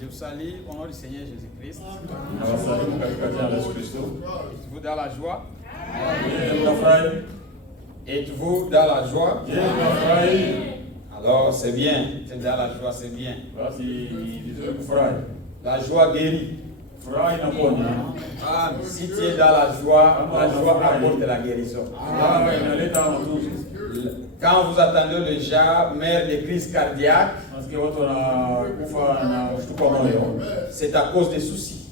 Je vous salue au nom du Seigneur Jésus-Christ. Êtes-vous dans la joie? Êtes-vous dans la joie? Alors c'est bien. C'est dans la joie, c'est bien. La joie guérit. Ah, si tu es dans la joie apporte la guérison. Quand vous attendez déjà mère de crise cardiaque, c'est à cause des soucis.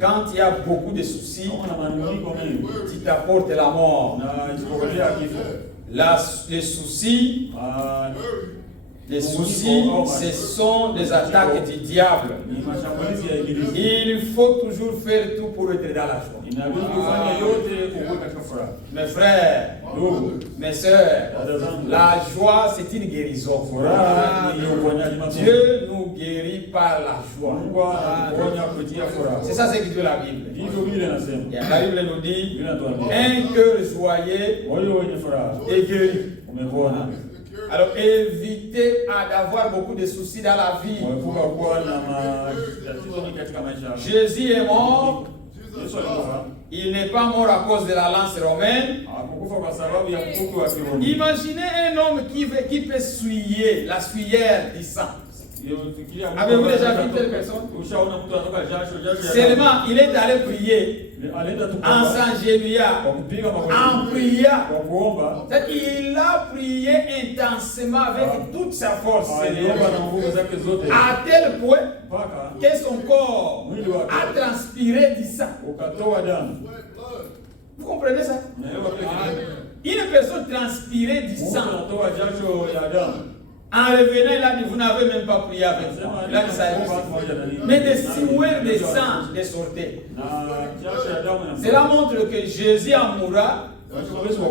Quand il y a beaucoup de soucis, tu t'apportes la mort. Les soucis, ce sont des attaques du diable. Il faut toujours faire tout pour être dans la joie. Mes frères, mes soeurs, la joie c'est une guérison. Dieu nous guérit par la joie. C'est ça ce que dit la Bible. La Bible nous dit un cœur joyeux est guéri. Alors évitez d'avoir beaucoup de soucis dans la vie. Jésus est mort. Il n'est pas mort à cause de la lance romaine. Imaginez un homme qui peut souiller la souillère du sang. Avez-vous déjà vu telle personne? Seulement, il est allé prier en s'agenouillant, en priant. Il a prié intensément avec toute sa force, à tel point que son corps a transpiré du sang. Vous comprenez ça? Une personne transpirée du sang. En revenant, il a dit, vous n'avez même pas prié avec moi. Il a dit ça. Mais des sueurs de sang les sortaient. Cela montre que Jésus en mourra.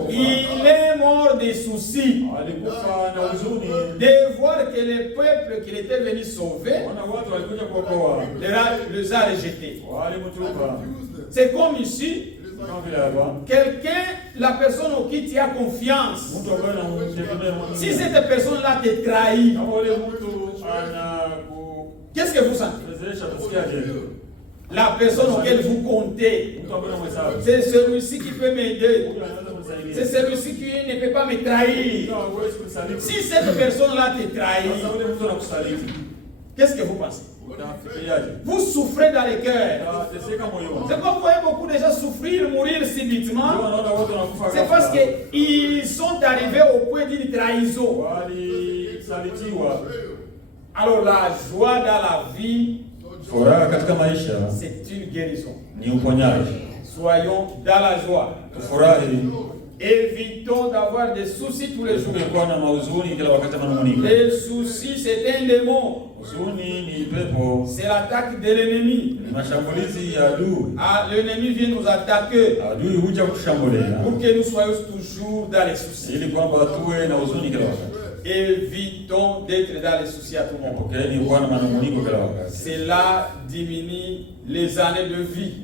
Il est mort des soucis. De voir que les peuples qu'il était venu sauver les a rejetés. C'est comme ici. Quelqu'un, la personne en qui tu as confiance, si cette personne-là te trahit, qu'est-ce que vous sentez? La personne auquel vous comptez, c'est celui-ci qui peut m'aider, c'est celui-ci qui ne peut pas me trahir. Si cette personne-là te trahit, qu'est-ce que vous pensez? Vous souffrez dans les cœurs. C'est comme vous voyez beaucoup de gens souffrir, mourir subitement. C'est parce qu'ils sont arrivés au point d'une trahison. Alors la joie dans la vie, c'est une guérison. Soyons dans la joie. Évitons d'avoir des soucis tous les jours. Les soucis, c'est un démon. C'est l'attaque de l'ennemi. L'ennemi vient nous attaquer pour que nous soyons toujours dans les soucis. Évitons d'être dans les soucis à tout moment. Cela diminue les années de vie.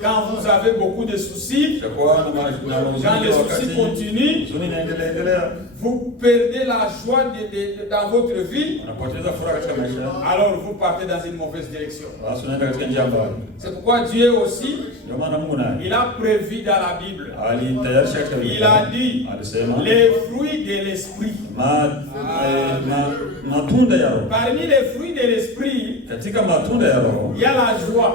Quand vous avez beaucoup de soucis, quand les soucis continuent, vous perdez la joie dans votre vie, alors vous partez dans une mauvaise direction. C'est pourquoi Dieu aussi, il a prévu dans la Bible, il a dit les fruits de l'esprit. Parmi les fruits de l'esprit, il y a la joie.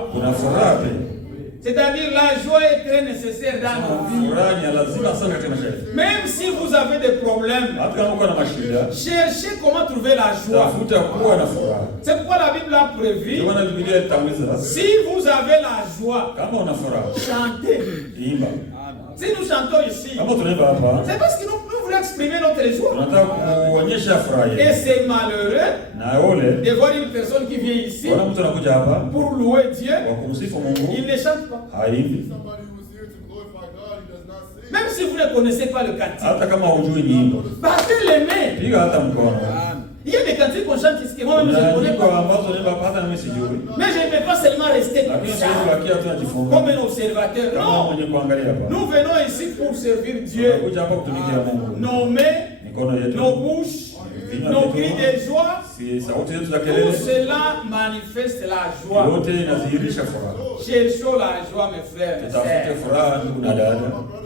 C'est-à-dire la joie est très nécessaire dans nos vies. Même si vous avez des problèmes, cherchez comment trouver la joie. C'est pourquoi la Bible a prévu. Si vous avez la joie, chantez. Si nous chantons ici, c'est parce que nous voulons exprimer notre joie. Et c'est malheureux de voir une personne qui vient ici pour louer Dieu, il ne chante pas. Même si vous ne connaissez pas le cantique, battez les mains. Il y a des cantiques qu'on chante ici que moi-même je ne connais pas. Mais je ne peux pas seulement rester comme ça, comme un observateur. Non. Nous venons ici pour servir Dieu. Nos mains, nos bouches, nos cris de joie, tout cela manifeste la joie. Cherchons la joie, mes frères et sœurs.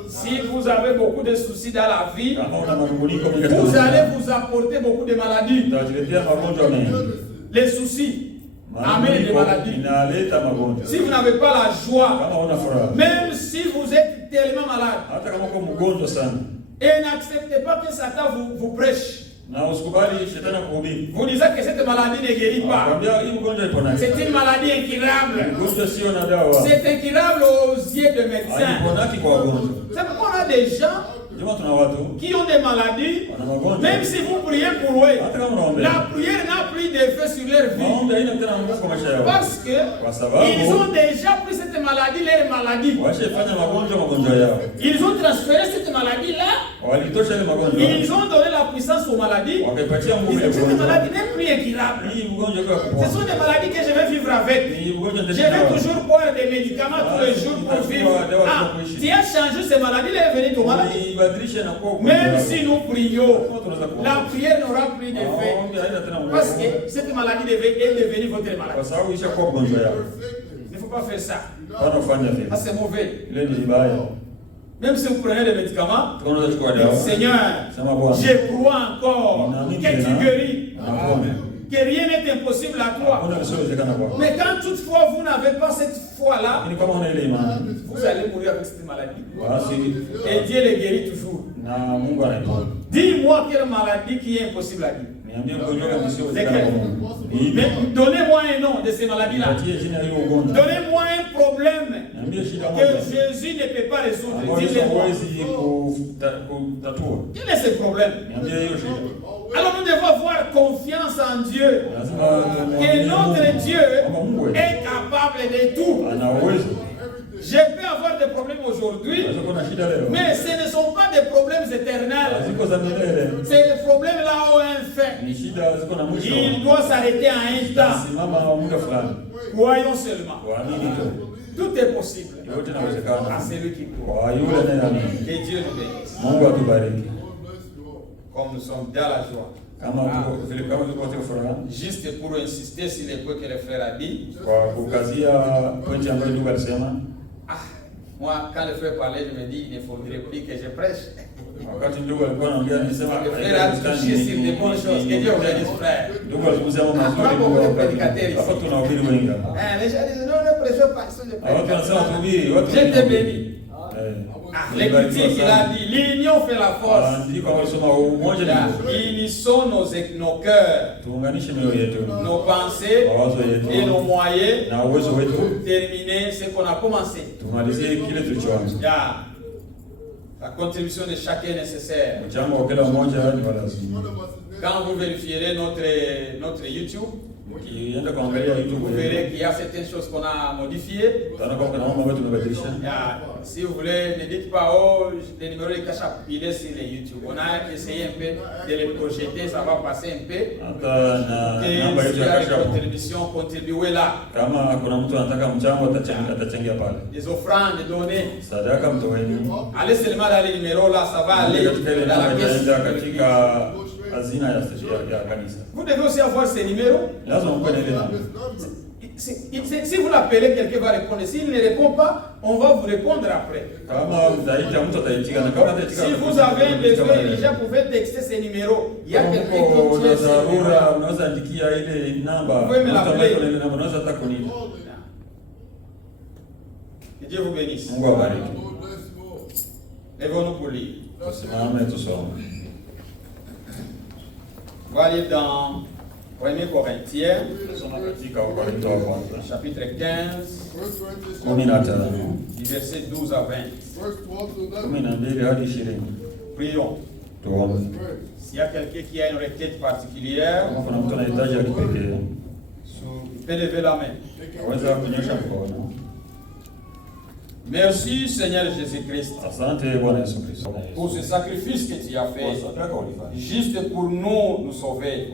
Si vous avez beaucoup de soucis dans la vie, vous allez vous apporter beaucoup de maladies. Les soucis amènent des maladies. Si vous n'avez pas la joie, même si vous êtes tellement malade, et n'acceptez pas que Satan vous prêche. Vous disiez que cette maladie ne guérit pas. C'est une maladie incurable. C'est incurable aux yeux de médecins. C'est pourquoi on a des gens qui ont des maladies, même si vous priez pour eux, la prière n'a plus d'effet sur leur vie. Parce qu'ils ont déjà pris cette maladie, leur maladie. Ils ont transféré cette maladie-là. Ils ont donné la puissance aux maladies. Cette maladie n'est plus incurable. Ce sont des maladies que je vais vivre avec. Je vais toujours boire des médicaments tous les jours pour vivre. Ah, tu as changé ces maladies, elle est venue ton maladie. Même si nous prions, la prière n'aura plus d'effet. Parce que cette maladie est devenue votre maladie. Il ne faut pas faire ça. Ah, c'est mauvais. Même si vous prenez des médicaments, Seigneur, je crois encore que tu guéris. Que rien n'est impossible à toi. Mais quand toutefois vous n'avez pas cette foi-là, vous allez mourir avec cette maladie. Et Dieu les guérit toujours. Dis-moi quelle maladie qui est impossible à dire. Donnez-moi un nom de ces maladies-là. Donnez-moi un problème que Jésus ne peut pas résoudre. Quel est ce problème? Alors nous devons avoir confiance en Dieu. Que notre Dieu est capable de tout. Je peux avoir des problèmes aujourd'hui, mais ce ne sont pas des problèmes éternels. C'est le problème là où un fait. Il doit s'arrêter à un temps. Croyons seulement. Tout est possible à celui qui croit. Que Dieu nous bénisse. Comme nous sommes dans la joie. Juste pour insister sur les points que le frère a dit. Moi, quand le frère parlait, je me dis, il ne faudrait plus que je prêche. Le frère a touché sur des bonnes choses. Que Dieu vous bénisse, frère. Pas beaucoup de prédicateurs ici. Les gens disent, non, ne prêchez pas. Je te bénis. Les critiques, il a dit, l'union fait la force. Unissons nos cœurs, nos pensées et nos moyens pour terminer ce qu'on a commencé. La contribution de chacun est nécessaire. Quand vous vérifierez notre YouTube, vous verrez qu'il y a certaines choses qu'on a modifiées. Si vous voulez, ne dites pas, oh, les numéros de cash up, il est sur les YouTube. On a essayé un peu de les projeter, ça va passer un peu. Et s'il y a des contributions, contribuez là. Les offrandes, les données. Allez seulement dans les numéros là, ça va aller dans la caisse. Vous devez aussi avoir ces numéros. Si vous l'appelez, quelqu'un va répondre. S'il ne répond pas, on va vous répondre après. Si vous avez un besoin urgent, vous pouvez texter ces numéros. Il y a quelqu'un qui tient ces numéros. Vous pouvez me l'appeler. Que Dieu vous bénisse. Lèvons-nous pour lire. On va aller dans 1 Corinthiens, chapitre 15, du verset 12 à 20. Prions. S'il y a quelqu'un qui a une requête particulière, il peut lever la main. Merci Seigneur Jésus-Christ pour ce sacrifice que tu as fait juste pour nous sauver.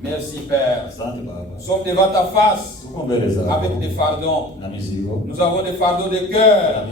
Merci Père. Nous sommes devant ta face avec des fardons. Nous avons des fardeaux de cœur.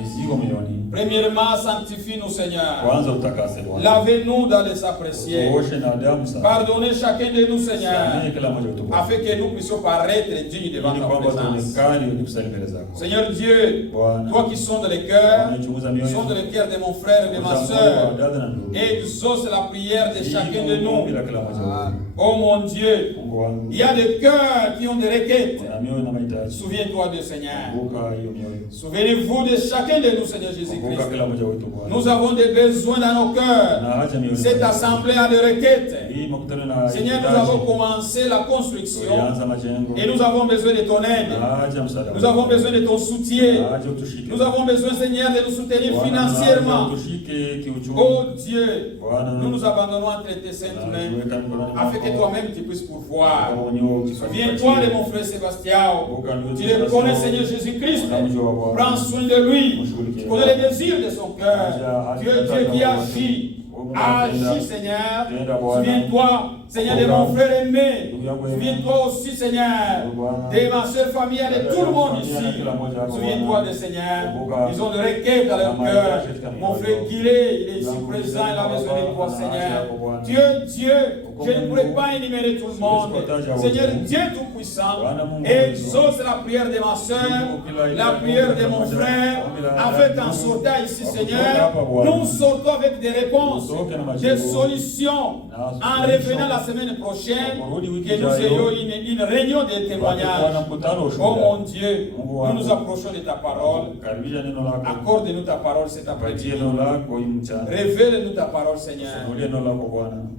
Premièrement, sanctifie-nous, Seigneur. Kwanza utakase Bwana. Lavez-nous dans les sang précieux. Tuoshe na damu safi. Pardonnez chacun de nous, Seigneur, Samehe kila mmoja wetu Bwana. afin que nous puissions paraître dignes devant Ili ta kwamba présence. tuonekane wenye kusali mbele zako. Seigneur Dieu, Bwana. toi qui sondes les cœurs, Unachunguza mioyo. sonde les cœurs de mon frère et de ma Utamwona soeur, dada na ndugu. et exauce la prière de chacun de nous. Ombi la kila mmoja wetu. Oh mon Dieu, Mungu wangu. il y a des cœurs qui ont des requêtes. Kuna mioyo na mahitaji. Souviens-toi de Seigneur. Kumbuka hiyo mioyo. Souvenez-vous de chacun de nous, Seigneur Kumbuka Jésus-Christ. kila mmoja wetu Bwana. Nous avons des besoins dans nos cœurs. Na acha mioyo. Cette assemblée a des requêtes. Hii makutano na Seigneur, nous avons commencé la construction tulianza majengo. et nous avons besoin de ton aide. Na acha msaada. Nous avons besoin de ton soutien. Na acha utushike. Nous avons besoin, Seigneur, de nous soutenir Bwana, financièrement. na acha utushike kiuchumi. Oh Dieu, Bwana, nous nous abandonnons entre tes saintes mains afin que toi-même tu puisses pourvoir. Souviens-toi de mon frère Sébastien. Tu le connais, Seigneur Jésus-Christ. Prends soin de lui. Tu connais les désirs de son cœur. Tu es Dieu qui agit. Agis, Seigneur. Souviens-toi, Seigneur, de mon frère aimé. Souviens-toi aussi, Seigneur, de ma soeur famille et de tout le monde ici. Souviens-toi de Seigneur. Ils ont des requêtes dans leur cœur. Mon frère Guillet, il est ici présent. Il a besoin de toi, Seigneur. Dieu, je ne pourrais pas énumérer tout le monde. Seigneur, Dieu Tout-Puissant, exauce la prière de ma soeur, la prière de mon frère, avec un sortant ici, Seigneur. Nous sortons avec des réponses, des solutions, en revenant la semaine prochaine, que nous ayons une réunion de témoignages. Oh mon Dieu, nous nous approchons de ta parole. Accorde-nous ta parole cet après-midi. Révèle-nous ta parole, Seigneur.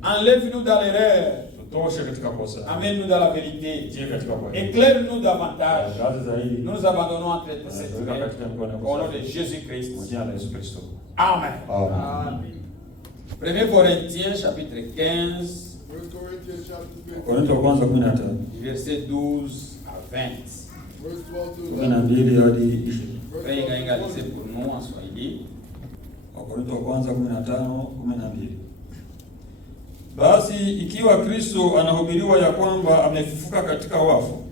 Enlève-nous dans l'erreur. Amène-nous dans la vérité. Éclaire-nous davantage. Nous nous abandonnons entre tes sept mains. Au nom de Jésus-Christ. Amen. Amen. 1 Corinthiens chapitre 15. Verset 12 à 20. Frère Inga lisez pour nous en Swahili. Wakorintho wa kwanza 15:12. Basi ikiwa Kristo anahubiriwa ya kwamba amefufuka katika wafu,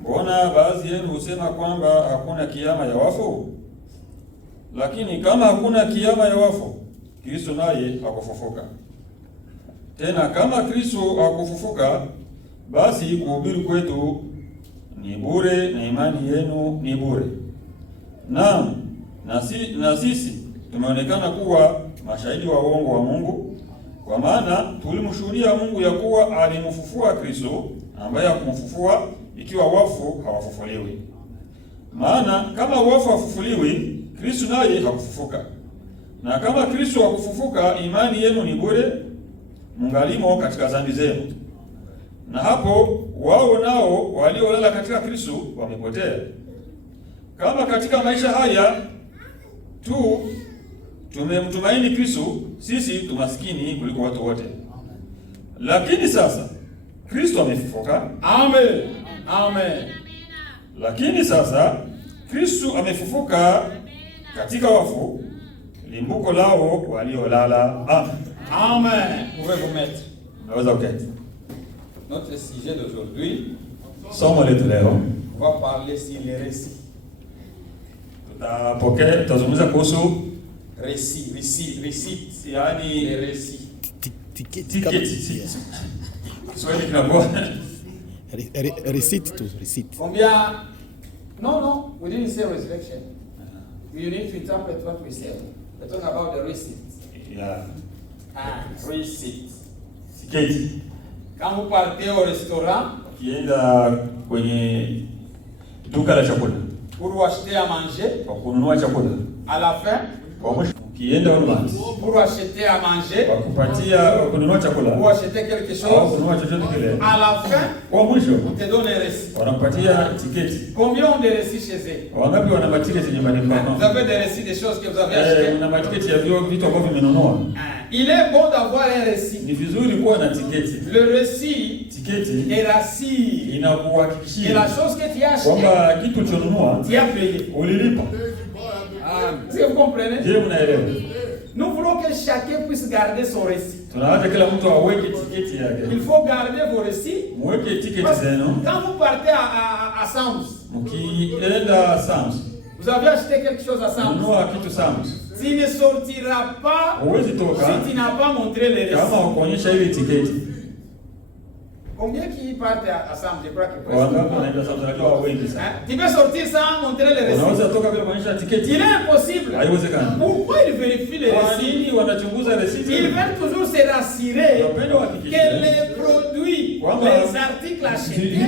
mbona baadhi yenu husema kwamba hakuna kiyama ya wafu? Lakini kama hakuna kiyama ya wafu, Kristo naye hakufufuka. Tena kama Kristo hakufufuka, basi kuhubiri kwetu ni bure na imani yenu ni bure. Naam, na sisi tumeonekana kuwa mashahidi wa uongo wa Mungu, kwa maana tulimshuhudia Mungu ya kuwa alimfufua Kristo, ambaye hakumfufua ikiwa wafu hawafufuliwi. Maana kama wafu hawafufuliwi, Kristo naye hakufufuka. Na kama Kristo hakufufuka, imani yenu ni bure, mngalimo katika dhambi zenu. Na hapo wao nao waliolala katika Kristo wamepotea. Kama katika maisha haya tu tumemtumaini Kristo, sisi tumaskini kuliko watu wote. Lakini sasa Kristo amefufuka. Amen. Amen. Lakini sasa Kristo amefufuka katika wafu, limbuko lao waliolala. Amen. Amen. Pouvez vous mettre. Naweza uketi. Notre sujet d'aujourd'hui, somo letu leo, on va parler sur les récits. Tutazungumza kuhusu récits, yaani les récits. Tiketi. Swahili kinakuwa receipt. Combien? No, we didn't say resurrection. You need to interpret what we said. We're talking about the receipt. Yeah. Receipt. Tiketi. Quand vous partez au restaurant, ukienda kwenye duka la chakula pour acheter à manger, kwa kununua chakula, à la fin, kwa mwisho ukienda Walmart pour acheter à manger, wakupatia kununua chakula, pour acheter quelque au chose, kununua chochote kile, à la fin, kwa mwisho on te donne un récit. wanakupatia tiketi. Combien ont des récits chez eux? Wangapi wana matiketi nyumbani kwao? Vous avez des récits des choses que vous avez achetées. Una matiketi ya vitu ambavyo vimenunua. Il est bon d'avoir un récit. Ni vizuri kuwa na tiketi. Le récit Tiketi est rassure. inakuhakikishia Et la chose que tu as achetée, kwamba kitu ulichonunua tu as payé. ulilipa. Est-ce que vous comprenez? Je, mnaelewa? Nous voulons que chacun puisse garder son récit. Tunataka kila mtu aweke tiketi yake. Il faut garder vos récits. Mweke tiketi Parce que zenu. quand vous partez à Sams, Mkienda Sams, Vous avez acheté quelque chose à Sam's. Nunua kitu Sam's. Tu ne sortiras pas si tu n'as pas montré les récits. Kama ukuonyesha ile tiketi. Combien qui partent à Sam's? Je crois que presque. Tu peux sortir sans montrer les récits. Unaweza toka bila kuonyesha tiketi. Il est impossible. Haiwezekani. Pourquoi ils vérifient les récits? Wanachunguza récits. Ils veulent toujours se rassurer que les produits, les articles achetés,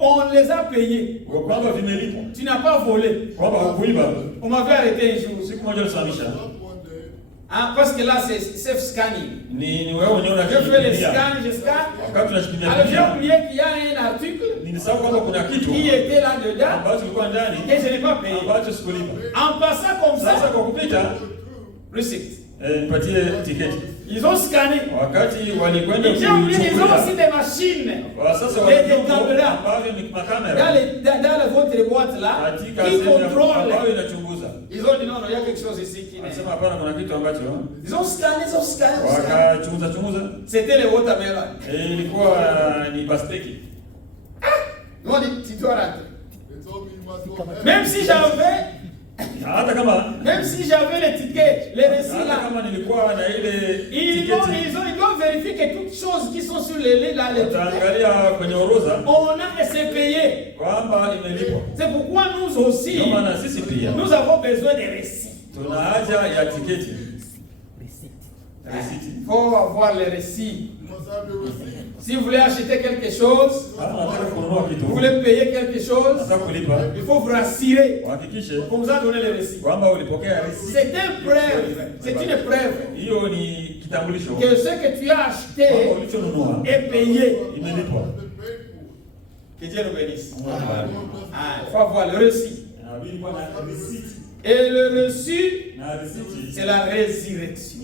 on les a payés. Tu n'as pas volé. On m'avait arrêté un jour. Parce que là c'est self-scanning. Je fais les scans, je scanne. Alors j'ai oublié qu'il y a un article qui était là-dedans et je n'ai pas payé. En passant comme ça, receipt. Ils ont scanné. J'ai oublié, ils ont aussi des machines, des caméras dans votre boîte là qui contrôlent. Ils ont dit non, il y a quelque chose ici qui n'est. Ils ont scanné. C'était les watermelon. Ils m'ont dit, tu dois rentrer. Même si j'avais les tickets, les récits là, ils doivent vérifier que toutes choses qui sont sur les tickets, on a essayé de payer. C'est pourquoi nous aussi, nous avons besoin des récits. Il faut avoir les récits. Si vous voulez acheter quelque chose, vous voulez payer quelque chose, il faut vous rassurer qu'on vous a donné les récits. C'est une preuve que ce que tu as acheté est payé. Que Dieu nous bénisse. Il faut avoir le récit. Et le reçu, c'est la résurrection.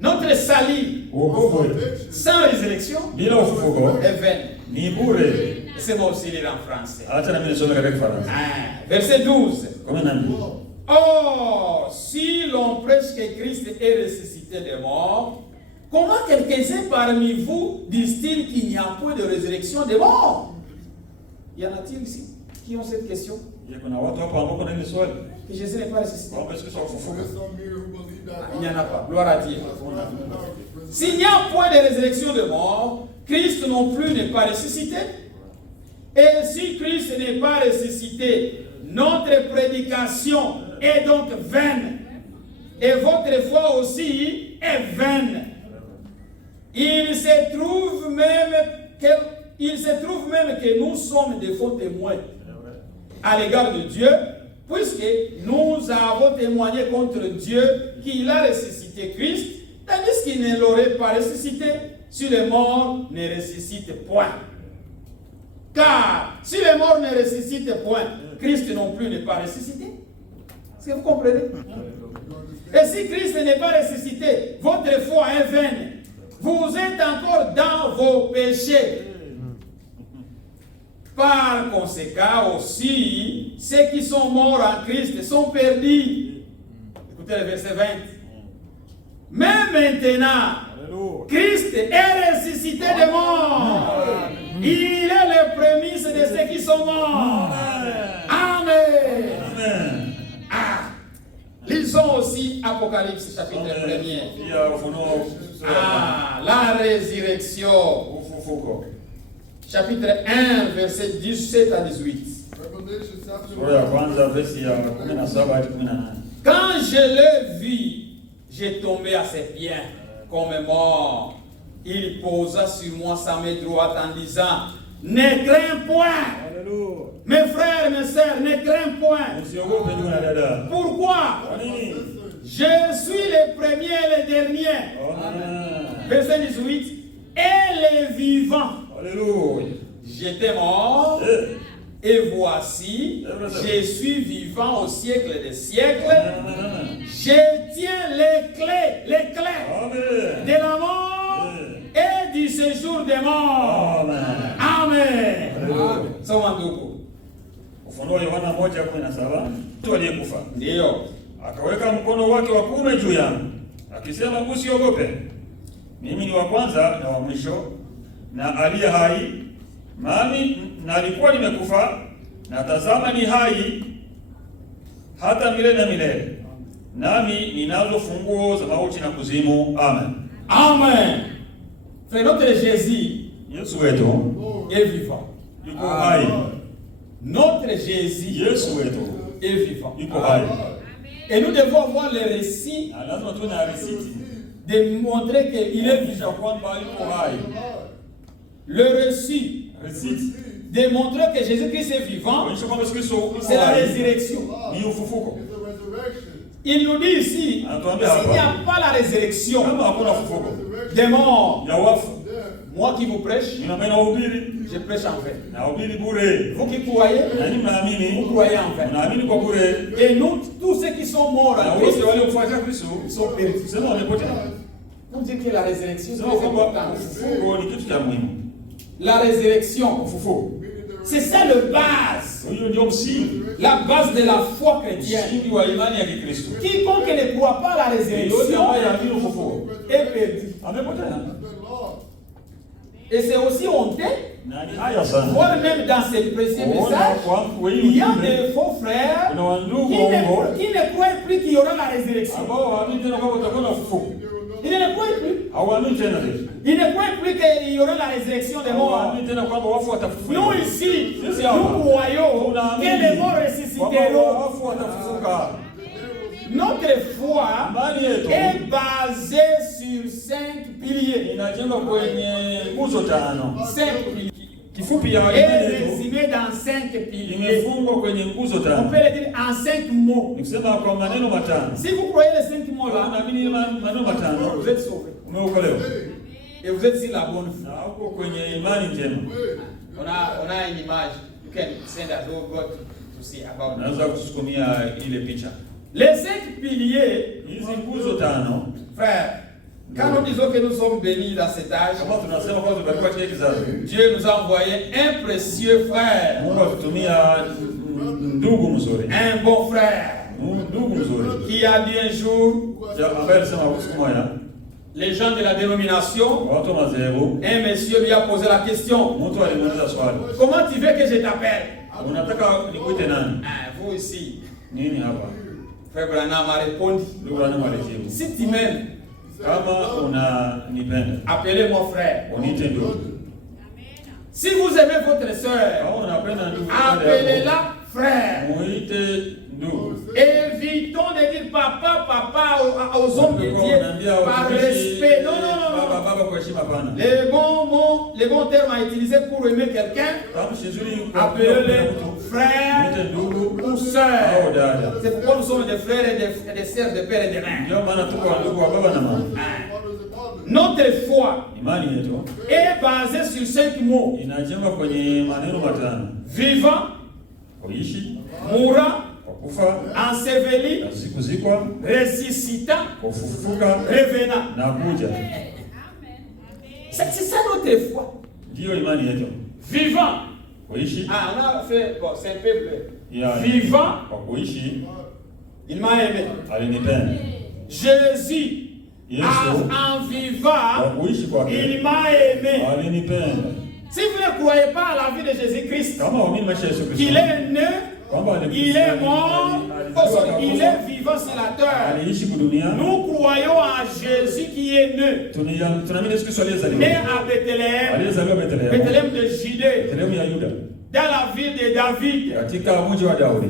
Notre salut sans résurrection est vain. C'est moi aussi lire en français. Verset 12. Or, si l'on prêche que Christ est ressuscité des morts, comment quelques-uns parmi vous disent-ils qu'il n'y a point de résurrection des morts? Y en a-t-il ici qui ont cette question? Que Jésus n'est pas ressuscité. Il n'y en a pas. Gloire à Dieu. S'il n'y a point de résurrection de mort, Christ non plus n'est pas ressuscité. Et si Christ n'est pas ressuscité, notre prédication est donc vaine. Et votre foi aussi est vaine. Il se trouve même que nous sommes des faux témoins à l'égard de Dieu, puisque nous avons témoigné contre Dieu qu'il a ressuscité Christ, tandis qu'il ne l'aurait pas ressuscité si les morts ne ressuscitent point. Car si les morts ne ressuscitent point, Christ non plus n'est pas ressuscité. Est-ce que vous comprenez? Et si Christ n'est pas ressuscité, votre foi est vaine. Vous êtes encore dans vos péchés. Par conséquent aussi, ceux qui sont morts en Christ sont perdus. Écoutez le verset 20. Mais maintenant, Christ est ressuscité des morts. Il est le prémisse de ceux qui sont morts. Amen. Lisons aussi Apocalypse chapitre 1er. La résurrection. Chapitre 1, verset 17 à 18. Quand je l'ai vu, j'ai tombé à ses pieds comme mort. Il posa sur moi sa main droite en disant, ne crains point. Mes frères, mes sœurs, ne crains point. Pourquoi? Je suis le premier et le dernier. Verset 18. Et les vivants. J'étais mort, et voici, je suis vivant au siècle des siècles. Je tiens les clés de la mort et du séjour des morts. Amen. Soma ndugu. Ufunuo Yohana 1:17. Mtu aliyekufa ndio akaweka mkono wake wa kuume juu yangu, akisema, usiogope, mimi ni wa kwanza na wa mwisho na aliye hai, nalikuwa nimekufa, na tazama ni hai hata milele na milele, nami ninazo funguo za mauti na kuzimu. Amen. Amen. Frère, notre Jésus Yesu wetu est vivant. yuko hai. Notre Jésus Yesu wetu est vivant. yuko hai. Et nous devons avoir le récit Na lazima tuwe na risiti de montrer qu'il est kisha vivant. kwamba yuko hai. Le récit Risiti de montrer que Jésus-Christ est vivant, kuonyesha kwamba Yesu Kristo yuko c'est la hai. résurrection. Ni ufufuko. Il nous dit ici, s'il n'y a pas la résurrection Kama hakuna ufufuko des morts, ya wafu, moi qui vous prêche, ninapenda nahubiri, je prêche en vain. nahubiri bure. Vous qui croyez, Na nyinyi vous mnaamini, croyez en vain. mnaamini kwa bure. Et nous, tous ceux qui sont morts Na en wote Christ, waliofuata Kristo sont perdus. sema wamepotea. Pour dire que la résurrection, c'est Sema très kwamba important. ufufuko ni kitu cha muhimu. La résurrection, Ufufuko c'est ça le base. hiyo ndio msingi, La base de la foi chrétienne. msingi wa imani ya Kikristo. Quiconque ne croit pas à la Yote résurrection ambaye haamini ufufuko est perdu. amepotea. Et c'est aussi honteux, Na ni haya sana voire même dans ce précieux kuona message, kwa il y a ujumbe des faux frères kuna wandugu qui waongo ne croient plus qu'il y aura la résurrection. ambao hawaamini tena kwamba utakuwa na ufufuko. Ils ne croient plus. Hawaamini tena hivi. Ils ne croient plus qu'il y aura la résurrection des morts. Hawaamini tena kwamba wafu Nous watafufuka. ici, Sisi nous hapa croyons tunaamini que les morts kwamba ressusciteront. wafu watafufuka. Notre foi Imani yetu est basée sur 5 piliers. inajengwa kwenye nguzo tano. 5 piliers. Kifupi ya Et imani yetu résumé dans 5 piliers. imefungwa kwenye nguzo On tano. peut le dire en 5 mots. Ni kusema kwa maneno matano. Si vous croyez les 5 mots Kama là, unaamini maneno matano, vous êtes sauvés. umeokolewa. Et vous êtes sur la bonne Na voie. uko kwenye imani njema. On a une image. You can send us all God to see about it. Unaweza kusukumia ile picha. Les 5 piliers, Hizi nguzo tano, frères, quand nous disons que nous sommes bénis dans cet âge, kama tunasema kwamba tumekuwa katika kizazi, Dieu nous a envoyé un précieux frère, Mungu atutumia ndugu mzuri. un bon frère, Ndugu mzuri. qui a dit un jour, Ambaye alisema siku moja, les gens de la dénomination, watu wa madhehebu, un monsieur lui a posé la question, mtu alimuuliza swali. comment tu veux que je t'appelle? Unataka nikuite nani? Ah, vous ici, Nini hapa? frère Branham a répondu, Ndugu wangu alijibu. si tu m'aimes, Kama unanipenda, appelez-moi frère. uniite ndugu. Si vous aimez votre soeur, Kama unapenda ndugu, appelez-la frère. muite ndugu. Évitons de dire papa aux hommes de Dieu par respect. Non, non, non, non. Baba kwa heshima pana. Les bons mots, les bons termes à utiliser pour aimer quelqu'un, appelez-le frère Muite ndugu ou au sœur. dada. C'est pourquoi nous sommes des frères et des sœurs de père et de mère. Ndio maana tuko ndugu wa baba na mama. Notre foi Imani yetu est basée sur 5 mots. inajengwa kwenye maneno matano: Vivant, kuishi, mourant, kwa kufa, enseveli, na kuzikwa, ressuscitant, kufufuka revenant. na kuja. C'est ça notre foi. Ndiyo imani yetu. Vivant. Kuishi Ah, on a fait, bon, c'est un peu bleu. ya Vivant, kwa kuishi, il m'a aimé. alinipenda. Jésus, Yesu en kwa vivant, kuishi kwake il m'a aimé. alinipenda. Si vous ne croyez pas à la vie de Jésus-Christ, Kama waamini maisha ya Yesu Kristo, qu'il est né, kwamba il est mort, il est vivant sur la terre. aliishi kudunia. Nous croyons en Jésus qui est né, Tunaamini Yesu Kristo aliyezaliwa. né à Bethléem, Aliyezaliwa Bethlehem. Bethléem de Judée, Bethlehem ya Yuda. dans la ville de David, Katika mji wa Daudi.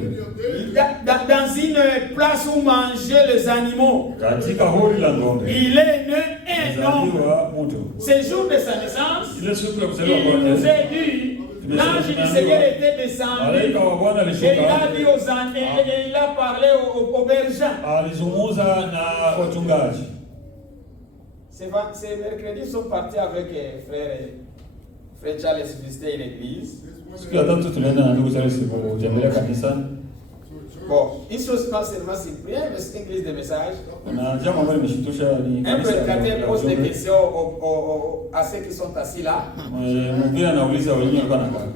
dans une place où mangeaient les animaux. Katika hori la ng'ombe. Il est né un homme. Alizaliwa mtu. Ce jour de sa naissance, Ile siku ya kuzaliwa il nous kwake, est dit, l'ange du Seigneur était descendu. malaika wa Bwana Et il a alishuka, dit aux ânes, et il a parlé aux bergers. alizungumza na wachungaji. C'est mercredi, ils sont partis avec frère Charles visiter une église. Siku ya tatu tulienda na ndugu Charles kutembelea kanisa. Bon, une chose pas seulement surpris, mais c'est une église de messages. Na jambo ambalo limeshitusha ni Un prédicateur pose des questions à ceux qui sont assis là. Mhubiri anauliza wenyewe walikuwa nakaa.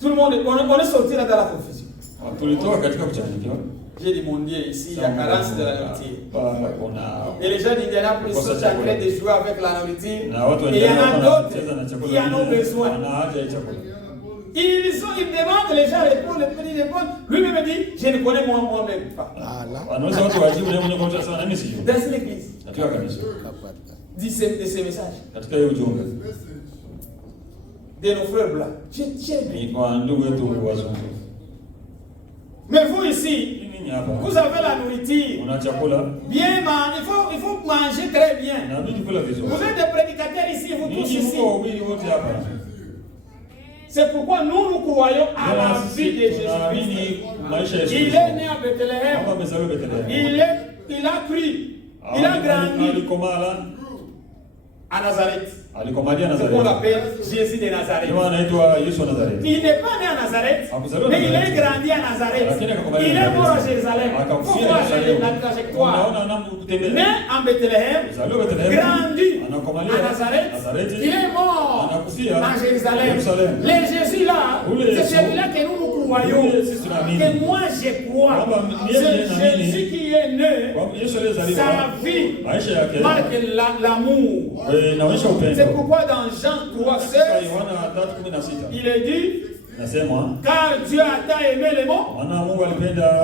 Tout le monde, on est sorti là dans la confusion. Tulitoka katika kuchanganyikiwa. J'ai demandé ici, il y a carence de la nourriture. Et les gens d'Indianapolis sont en train de jouer avec la nourriture. Et il y en a d'autres qui en ont besoin. Ils demandent, les gens répondent, ils répondent. Lui-même dit, je ne connais moi-même pas. Dans l'église. Dis ces messages. De nos frères blancs. Mais vous ici, vous avez la nourriture. Bien, il faut manger très bien. Vous êtes des prédicateurs ici, vous tous ici. C'est pourquoi nous croyons à la vie de Jésus-Christ. Il est né à Bethléem. Il a cru. Il a grandi à Nazareth. C'est qu'on l'appelle Jésus de Nazareth. Il n'est pas né à Nazareth, mais il est grandi à Nazareth. Il est mort à Jérusalem. Pourquoi la trajectoire? Né en Bethléem, grandi à Nazareth, il est mort à Jérusalem. Le Jésus là, c'est celui-là que nous croyons. Que moi je crois. C'est Jésus qui est né. Sa vie marque l'amour. C'est pourquoi dans Jean 3,16, il est dit, car Dieu a tant aimé le monde,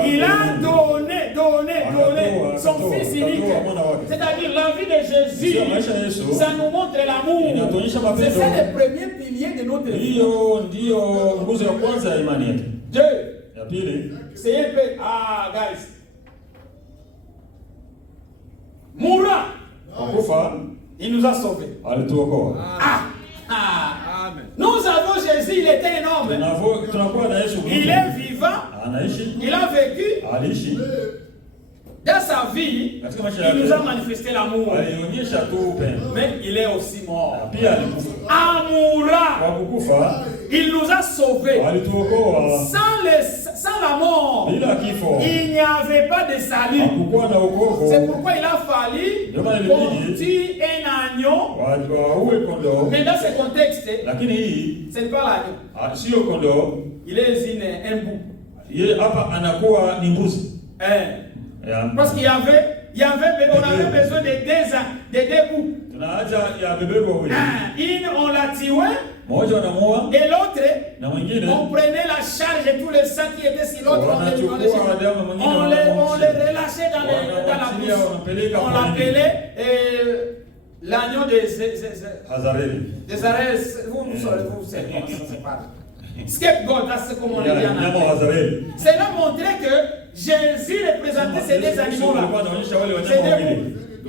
il a donné son Fils unique. C'est-à-dire la vie de Jésus, ça nous montre l'amour. C'est ça le premier pilier de notre vie. Dieu, c'est un peu, guys. Moura. Il nous a sauvés. Nous avons Jésus, il était énorme. Il est vivant. Il a vécu. Dans sa vie, il nous a manifesté l'amour. Mais il est aussi mort. Amoura. Il nous a sauvés. Sans la mort, il n'y avait pas de salut. C'est pourquoi il a fallu qu'on tue un agneau. Mais dans ce contexte, ce n'est pas l'agneau. Il est un bout. Parce qu'il y avait, on avait besoin de deux bouts. Une, on l'a tué. Et l'autre, on prenait la charge de tous les sacs qui étaient sur l'autre, on les relâchait dans la bouche. On l'appelait l'agneau des arrêts. Vous savez comment ça se parle. Scapegoat, c'est comme on le dit en anglais. Cela montrait que Jésus représentait ces deux animaux-là.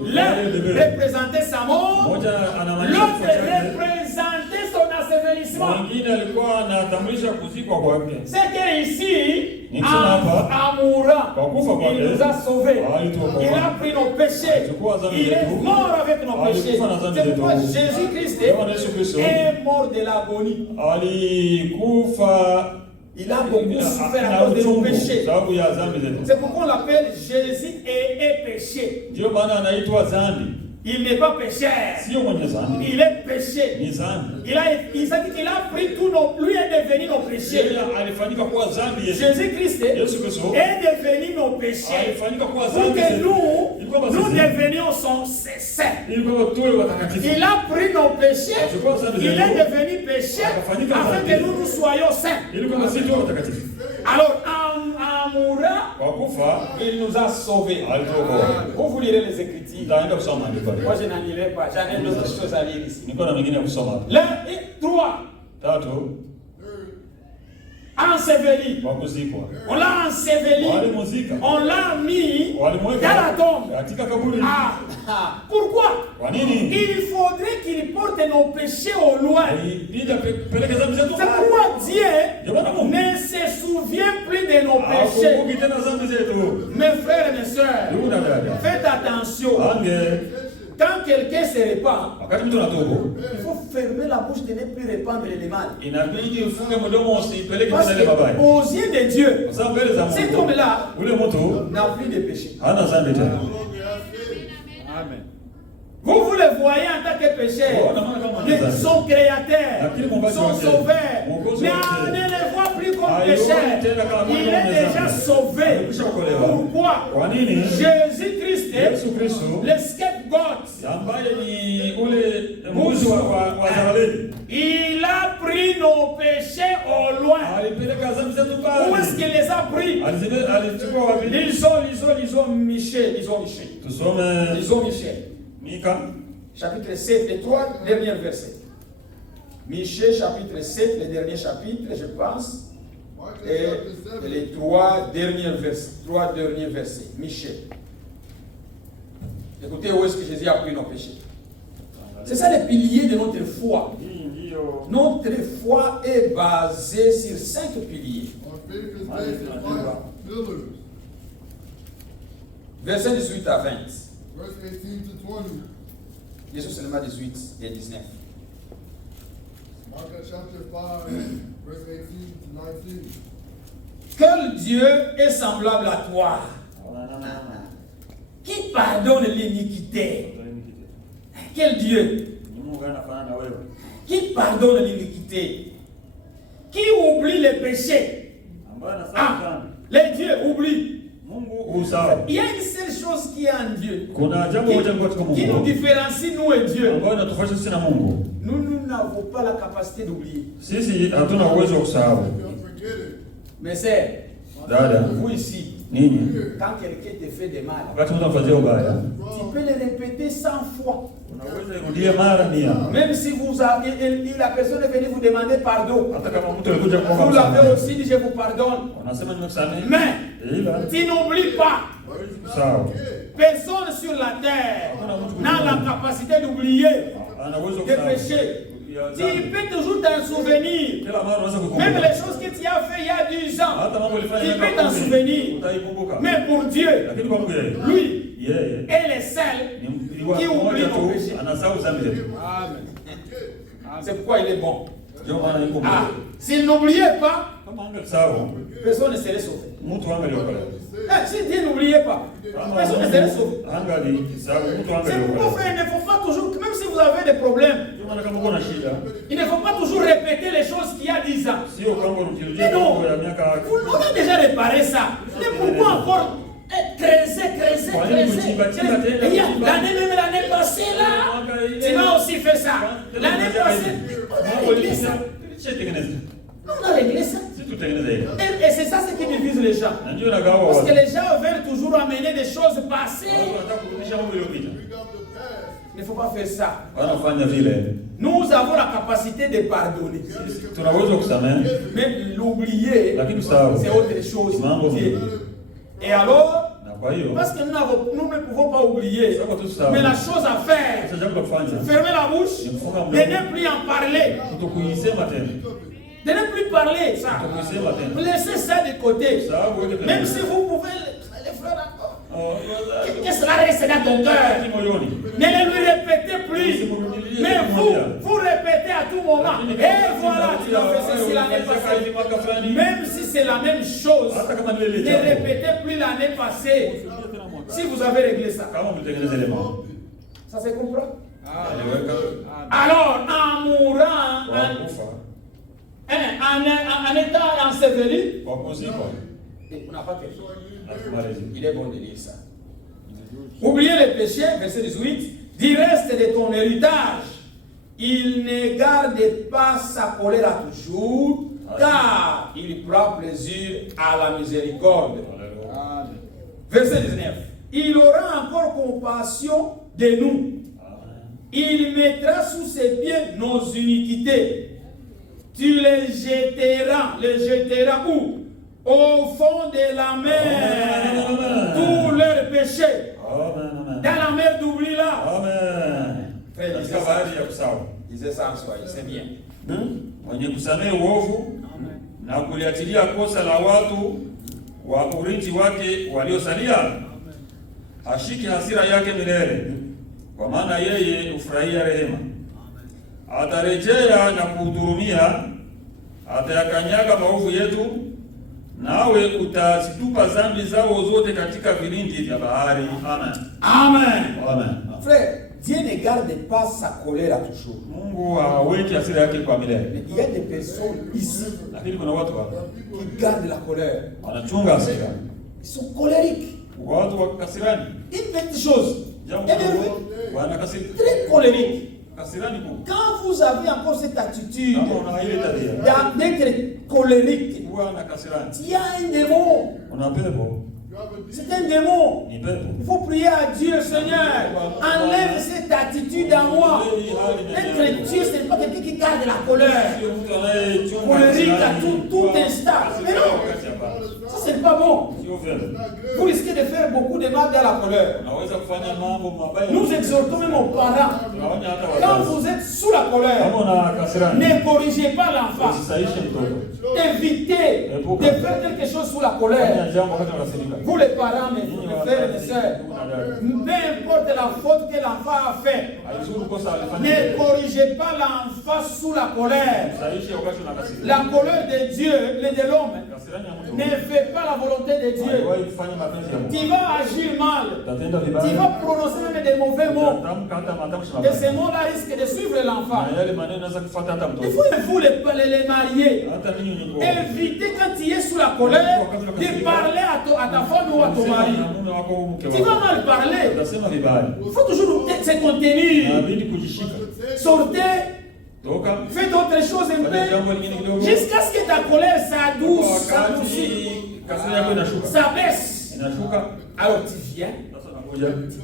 L'un représentait sa mort, l'autre représentait son assevelissement. C'est qu'ici, Amoura, il nous a sauvés. Il a pris nos péchés. Il est mort avec nos péchés. C'est pourquoi Jésus-Christ est mort de l'agonie. Il a beaucoup souffert à cause de nos péchés. C'est pourquoi on l'appelle Jésus est péché. Il n'est pas pécheur. Il est péché. Il s'est dit qu'il a pris tout lui est devenu nos péchés. Jésus-Christ est devenu nos péchés. Pour que nous devenions son saint. Il a pris nos péchés. Il est devenu péché afin que nous soyons saints. Alors, Amoura, il nous a sauvés. Vous lirez les Écritures. Moi, je n'en lirai pas. J'en ai d'autres choses à lire ici. L'un et trois. Enseveli. On l'a enseveli. On l'a mis dans la tombe. Pourquoi? Il faudrait qu'il porte nos péchés au loin. C'est pourquoi Dieu ne se souvient plus de nos péchés. Mes frères et mes sœurs, faites attention. Quand quelqu'un se répand, il faut fermer la bouche de ne plus répandre les mal. Parce qu'aux yeux de Dieu, cet homme-là n'a plus de péché. Amen. Vous les voyez en tant que pécheurs, son créateur, son sauveur. Mais on ne les voit plus comme pécheurs. Il est déjà sauvé. Pourquoi? Jésus-Christ, le scapegoat, il a pris nos péchés au loin. Où est-ce qu'il les a pris? Lisons Michel. Lisons Michel. Mika. Chapitre 7, les 3 derniers versets. Michel, chapitre 7, les derniers chapitres, je pense. Et les 3 derniers versets. Michel. Écoutez où est-ce que Jésus a pris nos péchés. C'est ça le pilier de notre foi. Notre foi est basée sur 5 piliers. Verset 18 à 20. Verse 18 to 20. Jésus seulement 18 et 19. Mark chapter 5, verse 18 to 19. Quel Dieu est semblable à toi, qui pardonne l'iniquité? Quel Dieu qui pardonne l'iniquité, qui oublie les péchés? Les dieux oublient. Il y a une seule chose qui est en Dieu, qui nous différencie nous et Dieu. Nous n'avons pas la capacité d'oublier. Mais c'est vous ici, quand quelqu'un te fait des mal, tu peux le répéter 100 fois. Même si vous avez, la personne est venue vous demander pardon, vous l'avez aussi dit je vous pardonne. Mais tu n'oublies pas. Personne sur la terre n'a la capacité d'oublier des péchés. Tu peux toujours t'en souvenir. Même les choses que tu as fait il y a 10 ans, tu peux t'en souvenir. Mais pour Dieu, lui est le seul qui oublie nos péchés. Amen. C'est pourquoi il est bon. S'il n'oubliait pas, personne ne serait sauvé. Si Dieu n'oubliait pas, personne ne serait sauvé. C'est pourquoi, frère, il ne faut pas toujours, même si vous avez des problèmes, il ne faut pas toujours répéter les choses qu'il y a 10 ans. Mais non, on a déjà réparé ça. Mais pourquoi encore creuser? L'année passée, là, tu m'as aussi fait ça. L'année passée, on a réglé ça. On a réglé ça. Et c'est ça ce qui divise les gens. Parce que les gens veulent toujours amener des choses passées. Il ne faut pas faire ça. Nous avons la capacité de pardonner. Mais l'oublier, c'est autre chose. Et alors, parce que nous ne pouvons pas oublier, mais la chose à faire, fermer la bouche, de ne plus en parler. De ne plus parler, ça. Laissez ça de côté. Même si vous pouvez, les frères encore. Que cela reste dans ton cœur. Ne le lui répétez plus. Mais vous répétez à tout moment. Et voilà, tu as fait ceci l'année passée. Même si c'est la même chose, ne répétez plus l'année passée. Si vous avez réglé ça. Ça se comprend? Alors, en mourant, en étant enseveli, on n'a pas quelque chose. Il est bon de lire ça. Oubliez les péchés, verset 18. Du reste de ton héritage, il ne garde pas sa colère à toujours, car il prend plaisir à la miséricorde. Verset 19. Il aura encore compassion de nous. Il mettra sous ses pieds nos iniquités. Tu les jetteras où? Au fond de la mer. Tous leurs péchés. Dans la mer d'oubli là. Disait ça en soi, c'est bien. Mwenye kusamehe uovu na kuliachilia kosa la watu wa urithi wake waliosalia, hashiki hasira yake milele, kwa maana yeye hufurahia rehema. Atarejea na kuhudumia, atayakanyaga maovu yetu, nawe utazitupa dhambi zao zote katika vilindi vya bahari. Amen. Amen. Frère, Dieu ne garde pas sa colère à toujours. Mungu haweki hasira yake kwa milele. Mais il y a des personnes ici Lakini kuna watu hapa qui gardent la colère. wanachunga hasira. Ils sont colériques. Watu wa kasirani. Une petite chose. Énervé. Wanakasirika. Très colérique. Kasirani kwa. Quand vous avez encore cette attitude Kama una ile tabia. d'être colérique, Huwa na kasirani. il y a un démon. Una pepo. C'est un démon. Ni pepo. Il faut prier à Dieu, Seigneur. Enlève cette attitude à moi. Un chrétien, ce n'est pas quelqu'un qui garde la colère. Colérique à tout instant. Mais non, ça c'est pas bon. Vous risquez de faire beaucoup de mal dans la colère. Nous exhortons même aux parents. Quand vous êtes sous la colère, ne corrigez pas l'enfant. Évitez de faire quelque chose sous la colère. Vous les parents, mes frères et mes sœurs, peu importe la faute que l'enfant a fait, ne corrigez pas l'enfant sous la colère. La colère de Dieu, de l'homme, ne fait pas la volonté de Dieu. Tu vas agir mal. Tu vas prononcer même des mauvais mots. Et ces mots-là risquent de suivre l'enfant. Il faut vous les marier. Évitez quand tu es sous la colère de parler à ta femme ou à ton mari. Tu vas mal parler. Il faut toujours se contenir. Sortez. Fais d'autres choses un peu. Jusqu'à ce que ta colère s'adouce, ça baisse. Alors tu viens, tu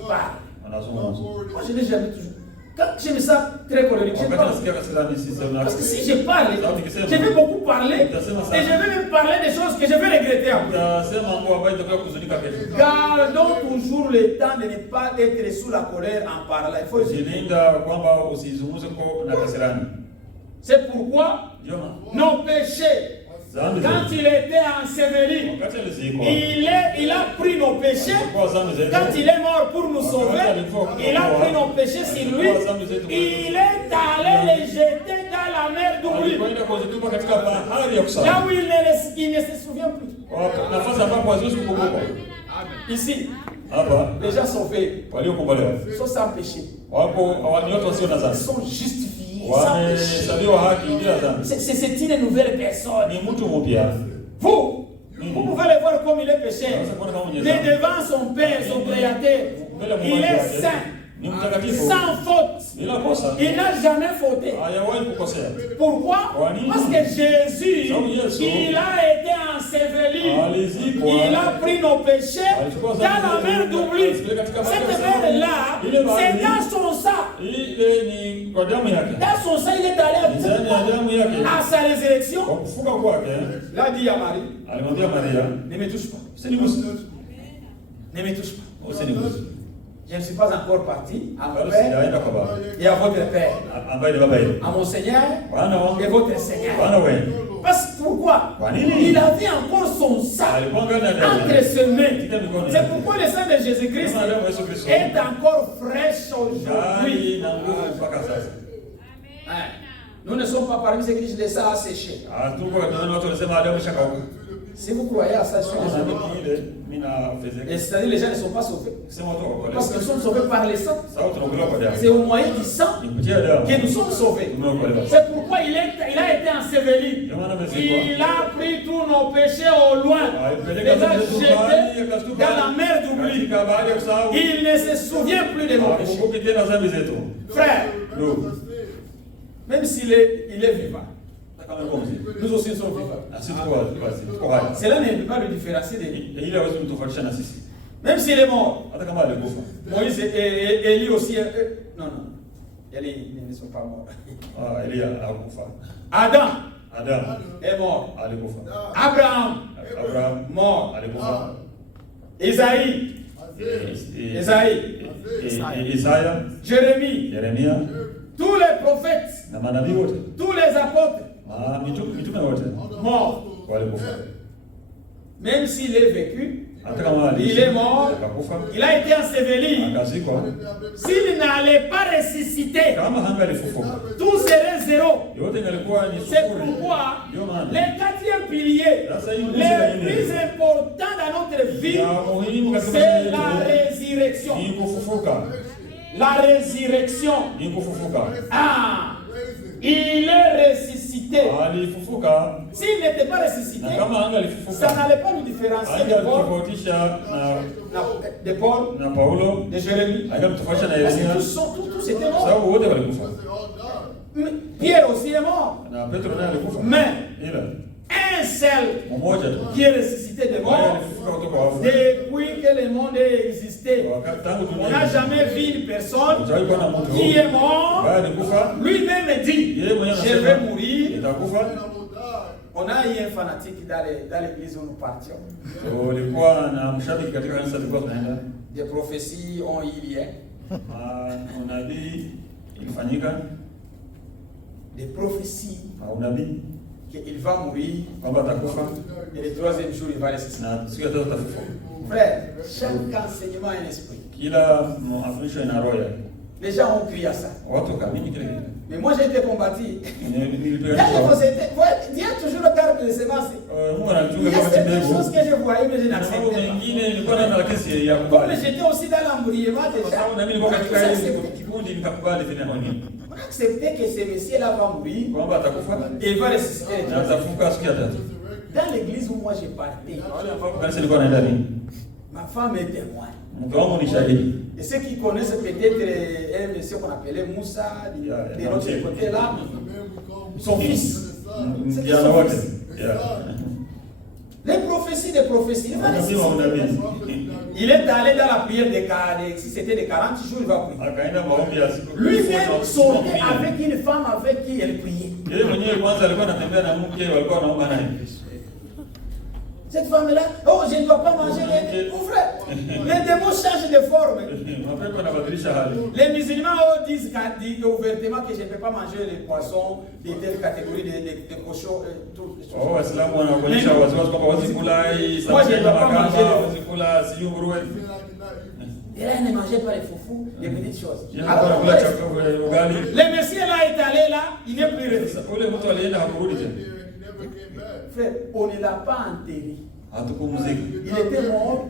parles. Moi je n'ai jamais toujours. Quand je me sens très colérique, je parle. Parce que si je parle, je vais beaucoup parler et je vais même parler des choses que je vais regretter après. Gardons toujours le temps de ne pas être sous la colère en parlant. Il faut c'est pourquoi nos péchés, quand il était enseveli, il a pris nos péchés. Quand il est mort pour nous sauver, il a pris nos péchés sur lui. Il est allé les jeter dans la mer d'oubli. Là où il ne se souvient plus. Ici, les gens sont faits. Ils sont sans péché. Ils sont justifiés. C'est une nouvelle personne. Vous pouvez le voir comme il est péché. Mais devant son Père, son Créateur, il est saint, sans faute. Il n'a jamais fauté. Pourquoi? Parce que Jésus, il a été enseveli. Il a pris nos péchés dans la mer d'oubli. Cette mer-là, c'est dans son sang. Dans son sang, il est allé à sa résurrection. Il a dit à Marie, ne me touche pas. Ne me touche pas. Je ne suis pas encore parti à mon Père et à votre Père, à mon Seigneur et votre Seigneur. Parce que pourquoi? Il avait encore son sang entre ses mains. C'est pourquoi le sang de Jésus-Christ est encore fraîche aujourd'hui. Nous ne sommes pas parmi ceux qui disent que le sang a séché. Si vous croyez à ça, c'est-à-dire les gens ne sont pas sauvés. Parce que nous sommes sauvés par le sang. C'est au moyen du sang que nous sommes sauvés. C'est pourquoi il a été enseveli. Il a pris tous nos péchés au loin. Il les a jetés dans la mer d'oubli. Il ne se souvient plus de nos péchés. Frère, même s'il est vivant, nous aussi sommes vivants. Cela ne peut pas le différencier de nous. Même s'il est mort. Moïse et Élie aussi. Non. Élie ne sont pas morts. Adam est mort. Abraham mort. Isaïe. Jérémie. Tous les prophètes. Tous les apôtres. Mort. Même s'il est vécu, il est mort, il a été enseveli. S'il n'allait pas ressusciter, tout serait zéro. C'est pourquoi le quatrième pilier, le plus important dans notre vie, c'est la résurrection. La résurrection. Ah, il est ressuscité. S'il n'était pas ressuscité, ça n'allait pas nous différencier de Paul, de Jérémie. Parce que tous étaient morts. Pierre aussi est mort. Mais un seul qui est ressuscité de mort, depuis que le monde a existé, on n'a jamais vu une personne qui est mort, lui-même dit, je vais mourir. On a eu un fanatique dans l'église où nous partions. Des prophéties ont eu lieu. Des prophéties qu'il va mourir et le troisième jour il va ressusciter. Frère, chaque enseignement a un esprit. Les gens ont crié à ça. Mais moi j'ai été combattu. Il y a toujours le garde de sémence. Il y a certaines choses que je voyais mais je n'acceptais pas. Comme j'étais aussi dans l'embrièvement déjà, on acceptait que ce monsieur-là va mourir et il va ressusciter. Dans l'église où moi j'ai parté, ma femme est témoin. Et ceux qui connaissent peut-être un monsieur qu'on appelait Moussa, de l'autre côté là, son fils. C'était son fils. Les prophéties des prophéties. Il est allé dans la prière si c'était de 40 jours, il va prier. Lui-même sortait avec une femme avec qui elle priait. Cette femme-là, oh, je ne dois pas manger mon frère. Les démons changent de forme. Les musulmans disent ouvertement que je ne peux pas manger les poissons de telle catégorie de cochons. Moi, je ne dois pas manger les foufous. Et là, il ne mangeait pas les foufous, les petites choses. Le monsieur là est allé là, il n'est plus resté. Frère, on ne l'a pas enterré. Il était mort.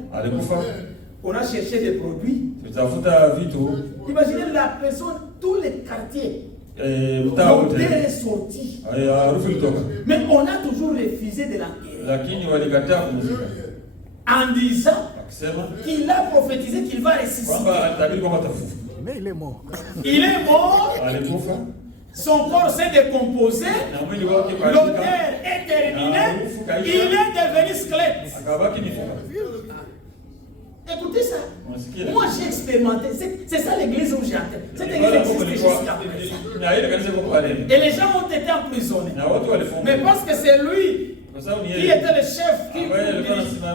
On a cherché des produits. Imaginez la personne, tous les quartiers. L'odeur est sortie. Mais on a toujours refusé de l'enterrer. En disant qu'il a prophétisé qu'il va ressusciter. Mais il est mort. Il est mort. Son corps s'est décomposé, l'odeur est terminée, il est devenu squelette. Écoutez ça. Moi j'ai expérimenté, c'est ça l'église où j'étais. Cette église existe jusqu'à présent. Et les gens ont été emprisonnés. Mais parce que c'est lui qui était le chef,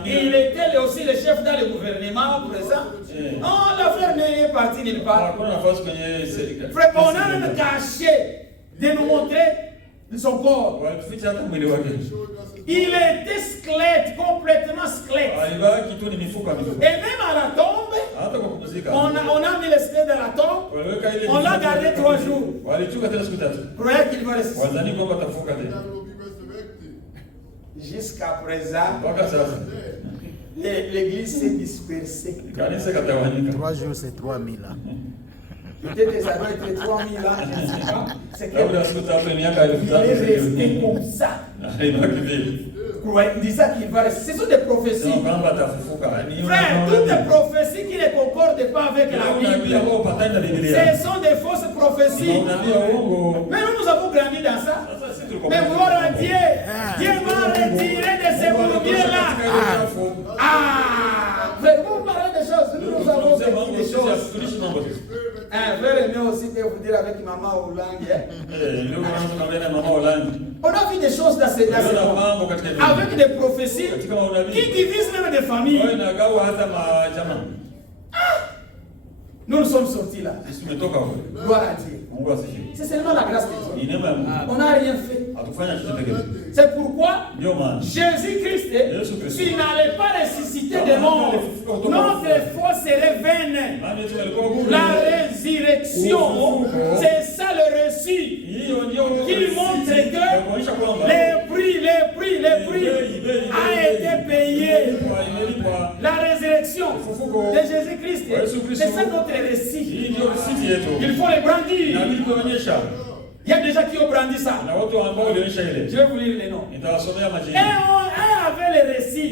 il était aussi le chef dans le gouvernement présent. Non, l'affaire n'est partie nulle part. Frère, on a même caché de nous montrer son corps. Il était squelette, complètement squelette. Et même à la tombe, on a mis le squelette dans la tombe, on l'a gardé 3 jours. Croyez qu'il va rester. Jusqu'à présent, l'église s'est dispersée. 3 jours, c'est 3000 ans. Peut-être que ça doit être 3000 ans, je ne sais pas. C'est qu'il est resté comme ça. Il dit ça qu'il va rester. Ce sont des prophéties. Frère, toutes les prophéties qui ne concordent pas avec la Bible, ce sont des fausses prophéties. Mais nous avons grandi dans ça. Mais gloire à Dieu. Dieu m'a retiré de ces bourbiers-là. Ah! Vous parlez des choses. Nous avons vécu des choses. Un frère aimé aussi peut vous dire avec maman Oulangue. On a vu des choses dans ces moments. Avec des prophéties qui divisent même des familles. Nous nous sommes sortis là. Gloire à Dieu. C'est seulement la grâce de Dieu. On n'a rien fait. C'est pourquoi Jésus-Christ, s'il n'allait pas ressusciter des morts, notre foi serait vaine. La résurrection, c'est ça le récit qui montre que les prix a été payé. La résurrection de Jésus-Christ. C'est ça notre récit. Il faut le brandir. Il y a déjà qui ont brandi ça. Je vais vous lire les noms. Et on avait le récit.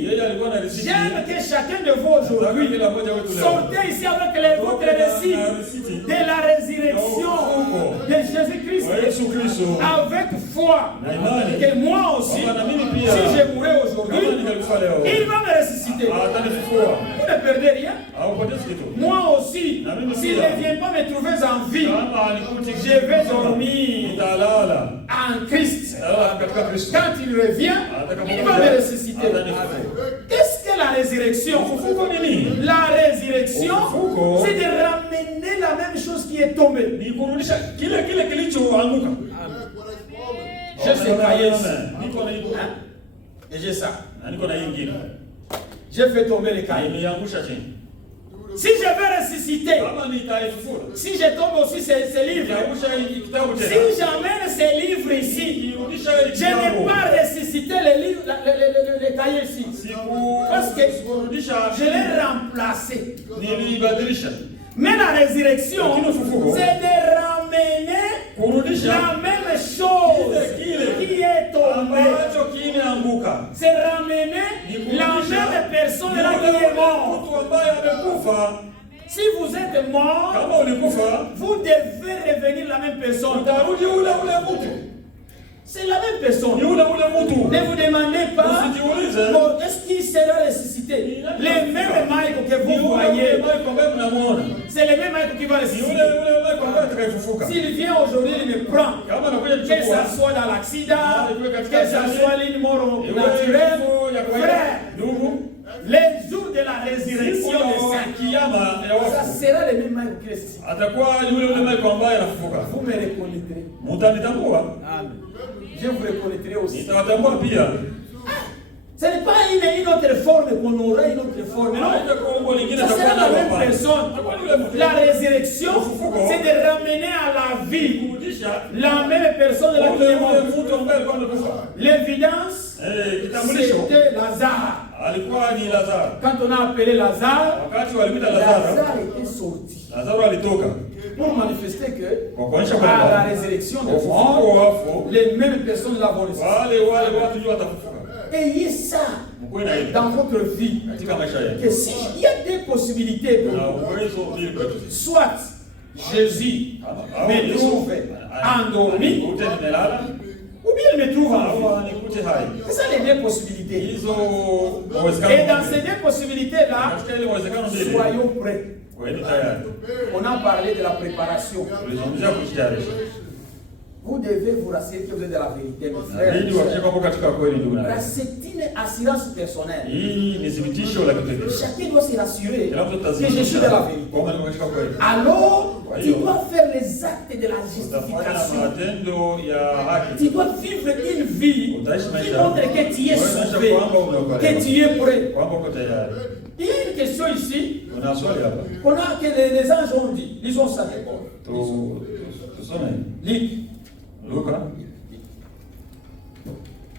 J'aime que chacun de vous aujourd'hui sortez ici avec votre récit de la résurrection de Jésus-Christ avec foi. Que moi aussi, si je mourais aujourd'hui, il va me ressusciter. Vous ne perdez rien. Moi aussi, s'il ne vient pas me trouver en vie, je vais dormir en Christ. Quand il revient, il va me ressusciter. Qu'est-ce que la résurrection? La résurrection, c'est de ramener la même chose qui est tombée. J'ai ce cahier ici. Et j'ai ça. J'ai fait tomber les cahiers. Si je veux ressusciter, si je tombe aussi ces livres, si j'amène ces livres ici, je n'ai pas ressuscité les livres, les cahiers ici. Parce que je l'ai remplacé. Mais la résurrection, c'est de ramener la même chose qui est tombée. C'est ramener la même personne là qui est morte. Si vous êtes mort, vous devez revenir la même personne. C'est la même personne. Ne vous demandez pas est-ce qu'il sera ressuscité. Les mêmes Michael que vous voyez, c'est les mêmes Michael qui vont ressusciter. S'il vient aujourd'hui, il me prend. Que ça soit dans l'accident, que ça soit une mort naturelle, frère, les jours de la résurrection des saints, ça sera les mêmes Michael qui ressuscite. Vous me reconnaîtrez. Amen. Je vous reconnaîtrai aussi. Ce n'est pas une autre forme qu'on aura, une autre forme. Non. Ça sera la même personne. La résurrection, c'est de ramener à la vie la même personne là qui est morte. L'évidence, c'était Lazare. Quand on a appelé Lazare, Lazare était sorti. Pour manifester que à la résurrection des morts, les mêmes personnes là vont ressusciter. Ayez ça dans votre vie. Que si il y a des possibilités, soit Jésus me trouve endormi, ou bien il me trouve en vie. C'est ça les deux possibilités. Et dans ces deux possibilités-là, soyons prêts. On a parlé de la préparation. Vous devez vous rassurer que vous êtes de la vérité, mes frères. C'est une assurance personnelle. Chacun doit se rassurer que je suis de la vérité. Alors, tu dois faire les actes de la justification. Tu dois vivre une vie qui montre que tu es sauvé, que tu es prêt. Il y a une question ici qu'on a que les anges ont dit. Lisons ça d'abord.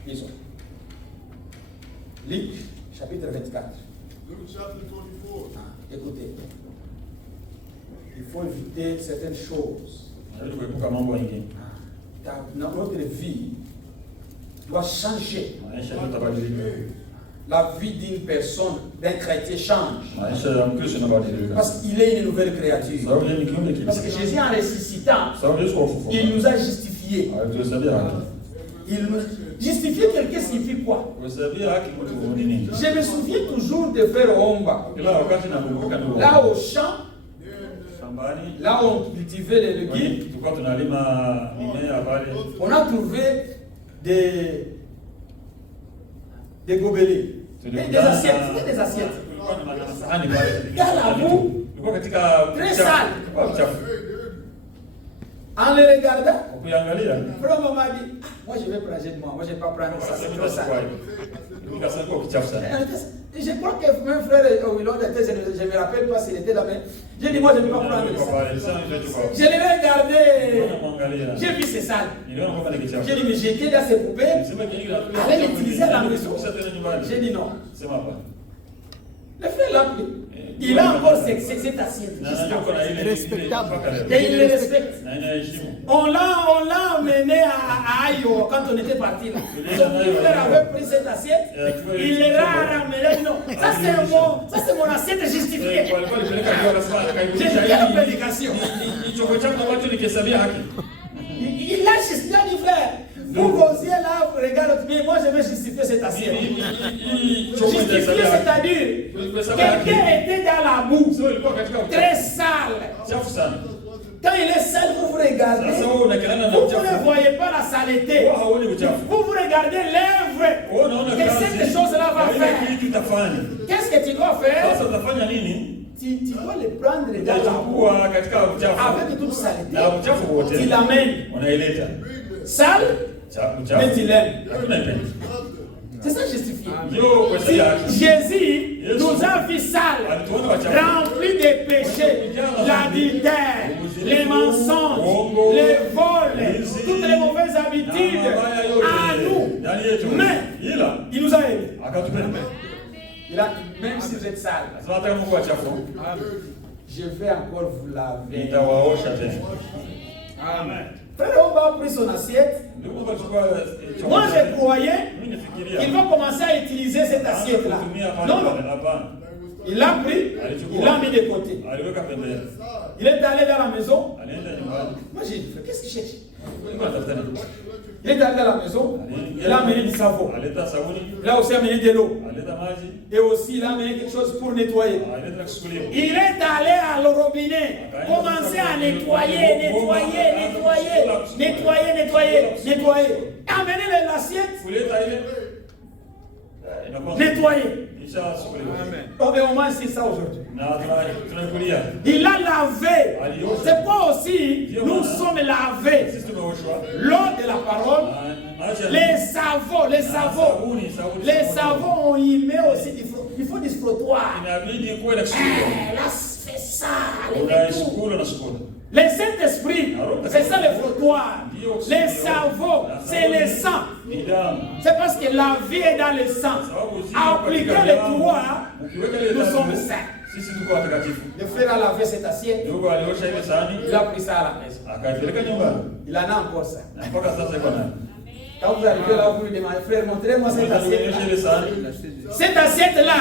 Lisons. Luc, chapitre 24. Écoutez. Il faut éviter certaines choses. Car notre vie doit changer. La vie d'une personne, d'un chrétien change. Parce qu'il est une nouvelle créature. Parce que Jésus, en ressuscitant, il nous a justifiés. Justifier quelqu'un signifie quoi? Je me souviens toujours de Frère Omba. Là au champ, là où on cultivait les légumes, on a trouvé des gobelets. Des assiettes. Des assiettes. Dans la boue, très sale. En les regardant, Frère m'a dit, moi je vais prendre de moi, je ne vais pas prendre ça, c'est trop sale. Je crois que mon frère, je ne me rappelle pas s'il était là, mais j'ai dit, moi je ne vais pas prendre ça. Je l'ai regardé, j'ai vu c'est sale. J'ai dit, mais j'étais dans ces poubelles, allez l'utiliser à la maison. J'ai dit non. Le frère l'a appelé. Il a encore cette assiette. Respectable. Et il le respecte. On l'a emmené à Ayo quand on était parti là. Son petit frère avait pris cette assiette. Il l'a ramené. Non, ça c'est mon assiette justifiée. J'ai fait la prédication. Il l'a justifié, dit frère. Vous osiez là, vous regardez, mais moi je vais justifier cette assiette. Justifier, c'est-à-dire, quelqu'un était dans la boue, très sale. Quand il est sale, vous regardez, vous ne voyez pas la saleté. Vous regardez l'œuvre que cette chose-là va faire. Qu'est-ce que tu dois faire? Tu dois le prendre dans la boue avec toute saleté. Tu l'amènes. Sale, mais tu l'aimes. C'est ça justifié. Jésus nous a vu sales, remplis de péchés, l'adultère, les mensonges, les vols, toutes les mauvaises habitudes à nous. Mais il nous a aimés. Même si vous êtes sale, je vais encore vous laver. Amen. Frère, on va prendre son assiette. Moi, je croyais qu'il va commencer à utiliser cette assiette-là. Non, non. Il l'a pris, il l'a mis de côté. Il est allé dans la maison. Moi, j'ai dit, qu'est-ce qu'il cherche? Il est allé dans la maison, il a amené du savon. Il a aussi amené de l'eau. Et aussi, il a amené quelque chose pour nettoyer. Il est allé à le robinet, commencer à nettoyer. Amener l'assiette, nettoyer. On mange ça aujourd'hui. Il a lavé. C'est quoi aussi? Nous sommes lavés. L'eau de la parole, les savons, on y met aussi du frottoir. Il faut du frottoir. Là, c'est ça. Le Saint-Esprit, c'est ça le frottoir. Les savons, c'est le sang. C'est parce que la vie est dans le sang. Appliquer le droit, nous sommes saints. Le frère a lavé cette assiette. Il a pris ça à la maison. Il en a encore ça. Quand vous arrivez là, vous lui demandez, frère, montrez-moi cette assiette. Cette assiette-là,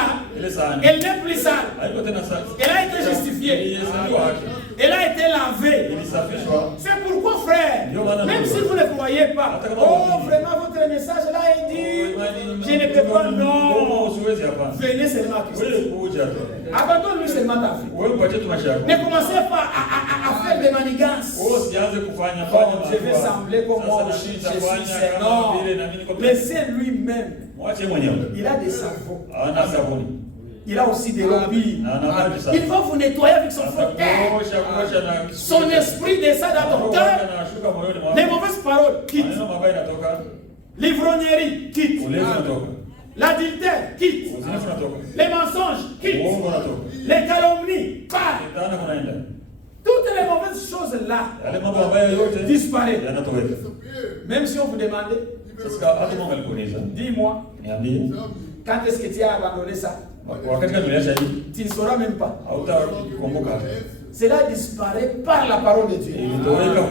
elle n'est plus sale. Elle a été justifiée. Elle a été lavée. C'est pourquoi, frère, même si vous ne croyez pas, oh, vraiment, votre message là est dit, je ne peux pas, non. Venez seulement à Christ. Abandonne-lui seulement ta vie. Ne commencez pas à faire des manigances. Je vais sembler comme moi, je suis non. Laissez lui-même. Il a des savons. Il a aussi des lobbies. Il va vous nettoyer avec son fauteuil. Son esprit descend dans ton cœur. Les mauvaises paroles quittent. L'ivrognerie quitte. L'adultère quitte. Les mensonges quittent. Les calomnies partent. Toutes les mauvaises choses là disparaissent. Même si on vous demande, dis-moi, quand est-ce que tu as abandonné ça? Tu ne sauras même pas. Cela disparaît par la parole de Dieu.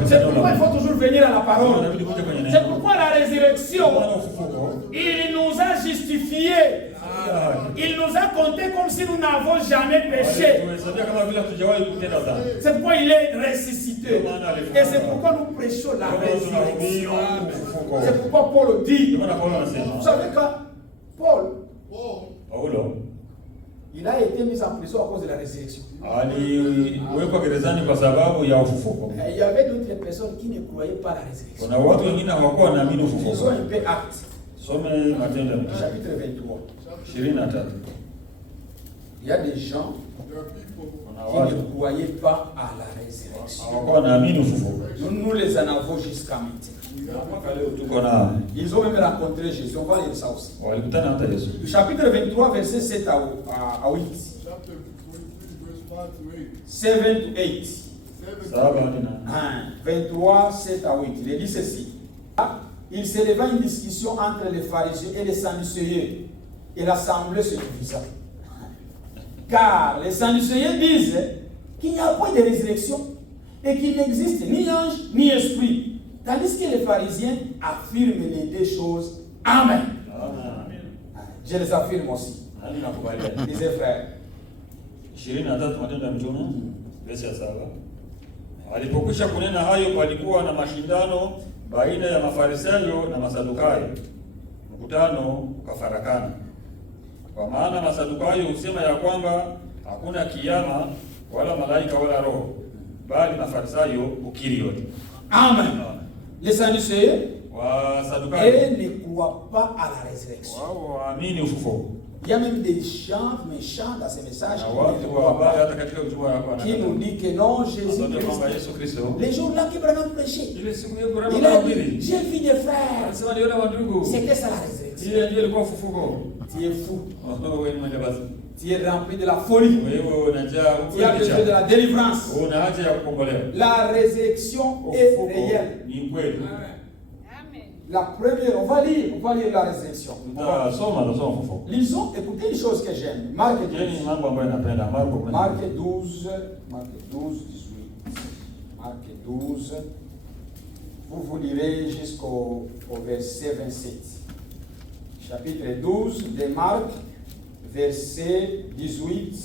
C'est pourquoi il faut toujours venir à la parole. C'est pourquoi la résurrection, il nous a justifiés. Il nous a compté comme si nous n'avons jamais péché. C'est pourquoi il est ressuscité. Et c'est pourquoi nous prêchons la résurrection. C'est pourquoi Paul dit. Vous savez quoi? Paul, il a été mis en prison à cause de la résurrection. Il y avait d'autres personnes qui ne croyaient pas à la résurrection. Ils ont un peu acte. Chapitre 23. Il y a des gens qui ne croyaient pas à la résurrection. Nous les en avons jusqu'à maintenant. Ils ont même rencontré Jésus. On va lire ça aussi. Chapitre 23, verset 7 à 8. 7 to 8. 23, 7 à 8. Il dit ceci. Il s'éleva une discussion entre les pharisiens et les sadducéens. Et l'assemblée se divisa. Car les Sadducéens disent qu'il n'y a point de résurrection et qu'il n'existe ni ange ni esprit. Tandis que les pharisiens affirment les deux choses. Amen. Amen. Je les affirme aussi. Lisez frère. 23 Matendo ya Mitume verse ya 7. Alipokwisha kunena hayo, palikuwa na mashindano baina ya Mafarisayo na Masadukayo. Mkutano ukafarakana. Kwa maana Masadukayo husema ya kwamba hakuna kiyama wala malaika wala roho, bali Mafarisayo ukiri yote. Amen. Les Sadducéens ne croient pas à la résurrection. Wao waamini ufufuo. Il y a même des chants méchants dans ces messages qui nous disent que non, Jésus-Christ, les jours-là qu'Abraham prêchait, il a dit, j'ai vu des frères, c'était ça la résurrection. Tu es fou. Tu es rempli de la folie. Tu as besoin de la délivrance. La résurrection est réelle. La première, on va lire la résurrection. Lisons, écoutez une chose que j'aime. Marc 12, 18. Marc 12, vous lirez jusqu'au verset 27. Chapitre 12 de Marc, verset 18.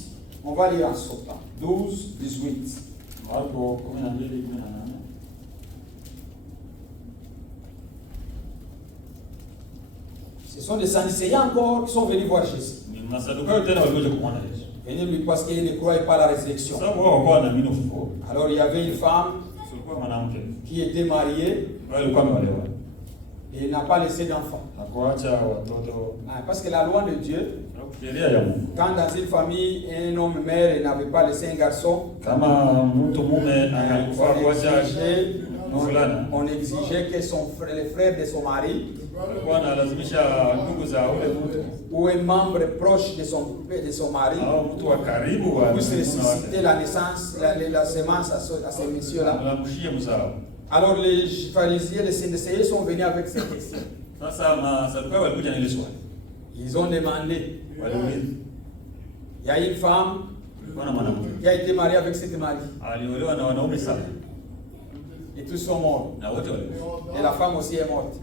On va lire en sautant. 12, 18. Ce sont des Sadducéens encore qui sont venus voir Jésus. Venus lui parce qu'ils ne croyaient pas à la résurrection. Alors il y avait une femme qui était mariée et n'a pas laissé d'enfant. Parce que la loi de Dieu, quand dans une famille, un homme mère n'avait pas laissé un garçon, on exigeait que les frères de son mari ou un membre proche de son mari puisse ressusciter la naissance, la semence à ces messieurs-là. Alors les pharisiens, les Sadducéens sont venus avec cette question. Ils ont demandé. Il y a une femme qui a été mariée avec cet mari. Et tous sont morts. Et la femme aussi est morte.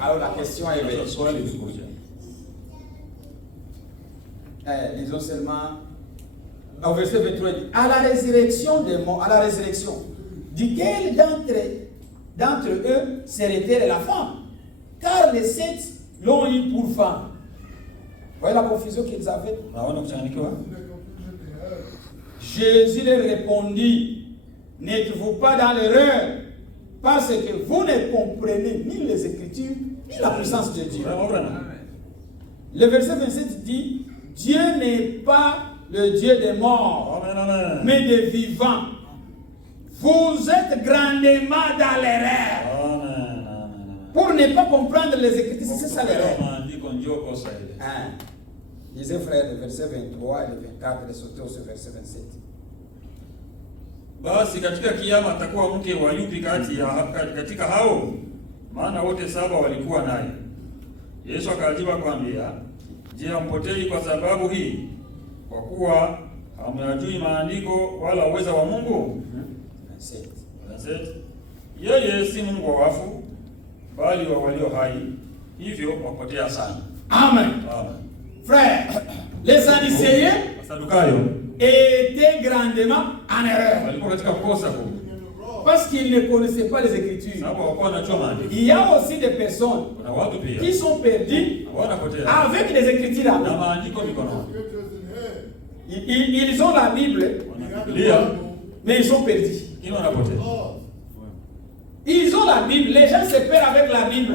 Alors la question est belle. Lisons seulement au verset 23. À la résurrection des morts, à la résurrection, duquel d'entre eux serait-elle la femme? Car les 7 l'ont eu pour femme. Voyez la confusion qu'ils avaient. Jésus leur répondit, n'êtes-vous pas dans l'erreur, parce que vous ne comprenez ni les Écritures, ni la puissance de Dieu. Le verset 27 dit, Dieu n'est pas le Dieu des morts, mais des vivants. Vous êtes grandement dans l'erreur. Pour ne pas comprendre les Écritures, c'est ça l'erreur. Lisez frère, le verset 23 et le 24, et sautez au verset 27. Basi katika kiyama atakuwa mke wa yupi katika hao? Maana wote 7 walikuwa naye. Yesu akajibu akamwambia, je, hampotei kwa sababu hii? Kwa kuwa hamyajui maandiko wala uweza wa Mungu? Yeye si Mungu wa wafu, bali wa walio hai, hivyo wapotea sana. Amen. Amen. Frère, les Sadducéens étaient grandement en erreur. Parce qu'ils ne connaissaient pas les Écritures. Il y a aussi des personnes qui sont perdues avec les Écritures. Ils ont la Bible, mais ils sont perdus. Ils ont la Bible, les gens se perdent avec la Bible.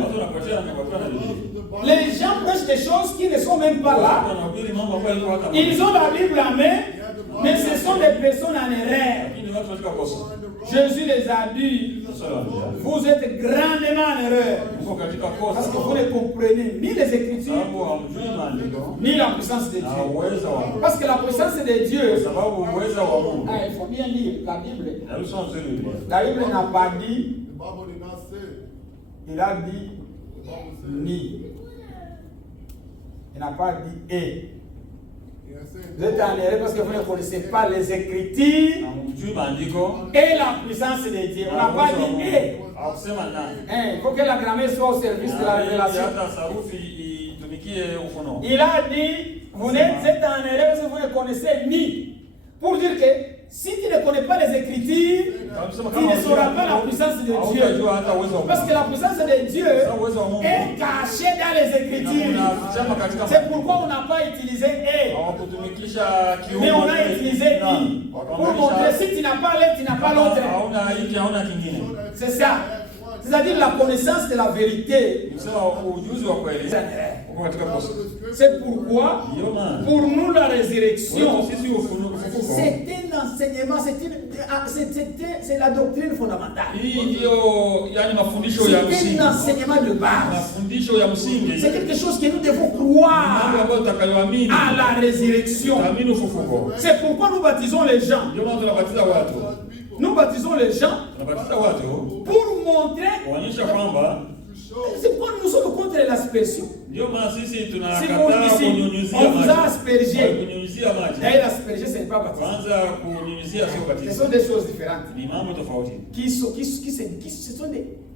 Les gens prêchent des choses qui ne sont même pas là. Ils ont la Bible en main, mais ce sont des personnes en erreur. Jésus les a dit, vous êtes grandement en erreur. Parce que vous ne comprenez ni les Écritures, ni la puissance de Dieu. Parce que la puissance de Dieu, il faut bien lire la Bible. La Bible n'a pas dit, il a dit ni. Il n'a pas dit et. Vous êtes en erreur parce que vous ne connaissez pas les Écritures et la puissance de Dieu. On n'a pas dit et. Il faut que la grammaire soit au service de la révélation. Il a dit, vous êtes en erreur parce que vous ne connaissez ni. Pour dire que si tu ne connais pas les Écritures, tu ne sauras pas la puissance de Dieu. Parce que la puissance de Dieu est cachée dans les Écritures. C'est pourquoi on n'a pas utilisé et. Mais on a utilisé i. Pour montrer si tu n'as pas l'un, tu n'as pas l'autre. C'est ça. C'est-à-dire la connaissance de la vérité. C'est pourquoi, pour nous, la résurrection, c'est un enseignement, c'est la doctrine fondamentale. C'est un enseignement de base. C'est quelque chose que nous devons croire à la résurrection. C'est pourquoi nous baptisons les gens. Nous baptisons les gens pour montrer. C'est pourquoi nous sommes contre l'aspersion. Si vous ici, on vous a aspergé. D'ailleurs, asperger, ce n'est pas baptiser. Ce sont des choses différentes.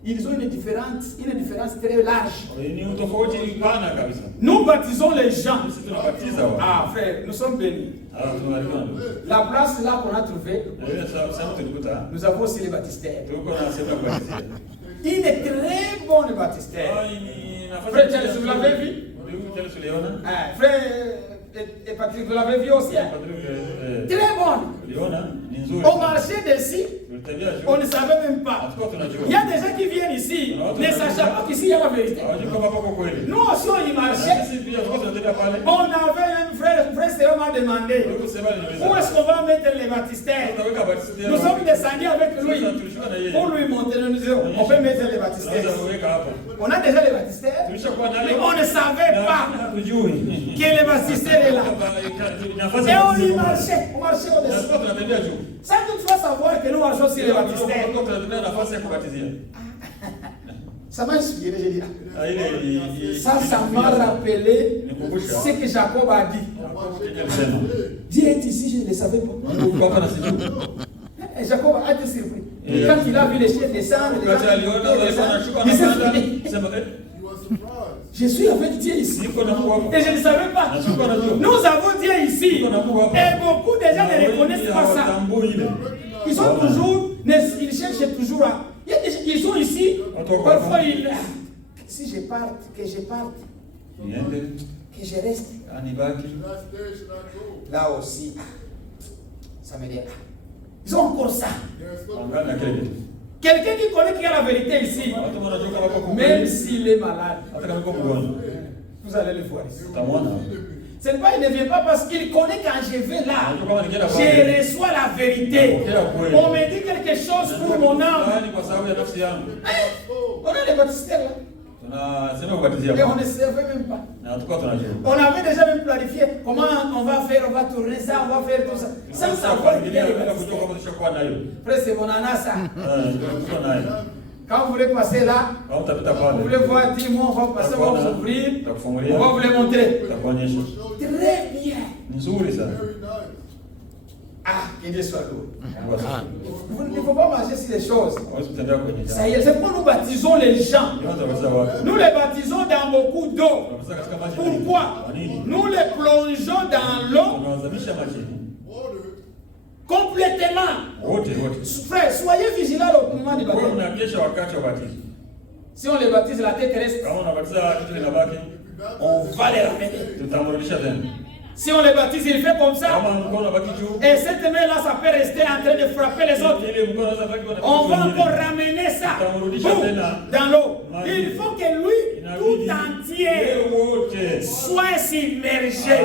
Ils ont une différence très large. Nous baptisons les gens. Ah, frère, nous sommes bénis. La place là qu'on a trouvée, nous avons aussi les baptistères. Une très bonne baptistère. Frère Charles, vous l'avez vu? Frère et Patrick, vous l'avez vu aussi? Très bonne. Au marché d'ici, on ne savait même pas. Il y a des gens qui viennent ici, ne sachant pas qu'ici il y a la vérité. Nous aussi on y marchait. On avait un frère Stéphane m'a demandé où est-ce qu'on va mettre les baptistères. Nous sommes descendus avec lui pour lui montrer. Nous disions, on peut mettre les baptistères. On a déjà les baptistères, mais on ne savait pas que les baptistères est là. Et on y marchait. On marchait au-dessus. Sans toutefois savoir que nous marchons sur les baptistères. Ça m'a inspiré, j'ai dit. Ça m'a rappelé ce que Jacob a dit. Dieu est ici, je ne le savais pas. Et Jacob a été surpris. Quand il a vu les chiens descendre, je suis avec Dieu ici. Et je ne savais pas. Nous avons Dieu ici. Et beaucoup de gens ne reconnaissent pas ça. Ils sont toujours, ils cherchent toujours à. Ils sont ici. Parfois, ils. Si je parte, que je parte. Que je reste. Là aussi. Ça me dit. Ils ont encore ça. Quelqu'un qui connaît qu'il y a la vérité ici, même s'il est malade, vous allez le voir ici. Ce n'est pas, il ne vient pas parce qu'il connaît quand je vais là, je reçois la vérité. On me dit quelque chose pour mon âme. On a les baptistères là. Et on ne savait même pas. On avait déjà même planifié comment on va faire, on va tourner ça, on va faire tout ça. Sans savoir qu'il y a les baptistères. Frère, c'est mon ananas ça. Quand vous voulez passer là, vous voulez voir, dis-moi, on va passer, on va vous ouvrir, on va vous les montrer. Très bien. Ah, que Dieu soit loué. Il ne faut pas marcher sur les choses. Ça y est, c'est pourquoi nous baptisons les gens. Nous les baptisons dans beaucoup d'eau. Pourquoi? Nous les plongeons dans l'eau complètement. Frère, soyez vigilants au moment du baptême. Si on les baptise, la tête reste. On va les ramener. Si on les baptise, il fait comme ça. Et cette main-là, ça peut rester en train de frapper les autres. On va encore ramener ça dans l'eau. Il faut que lui, tout entier, soit submergé.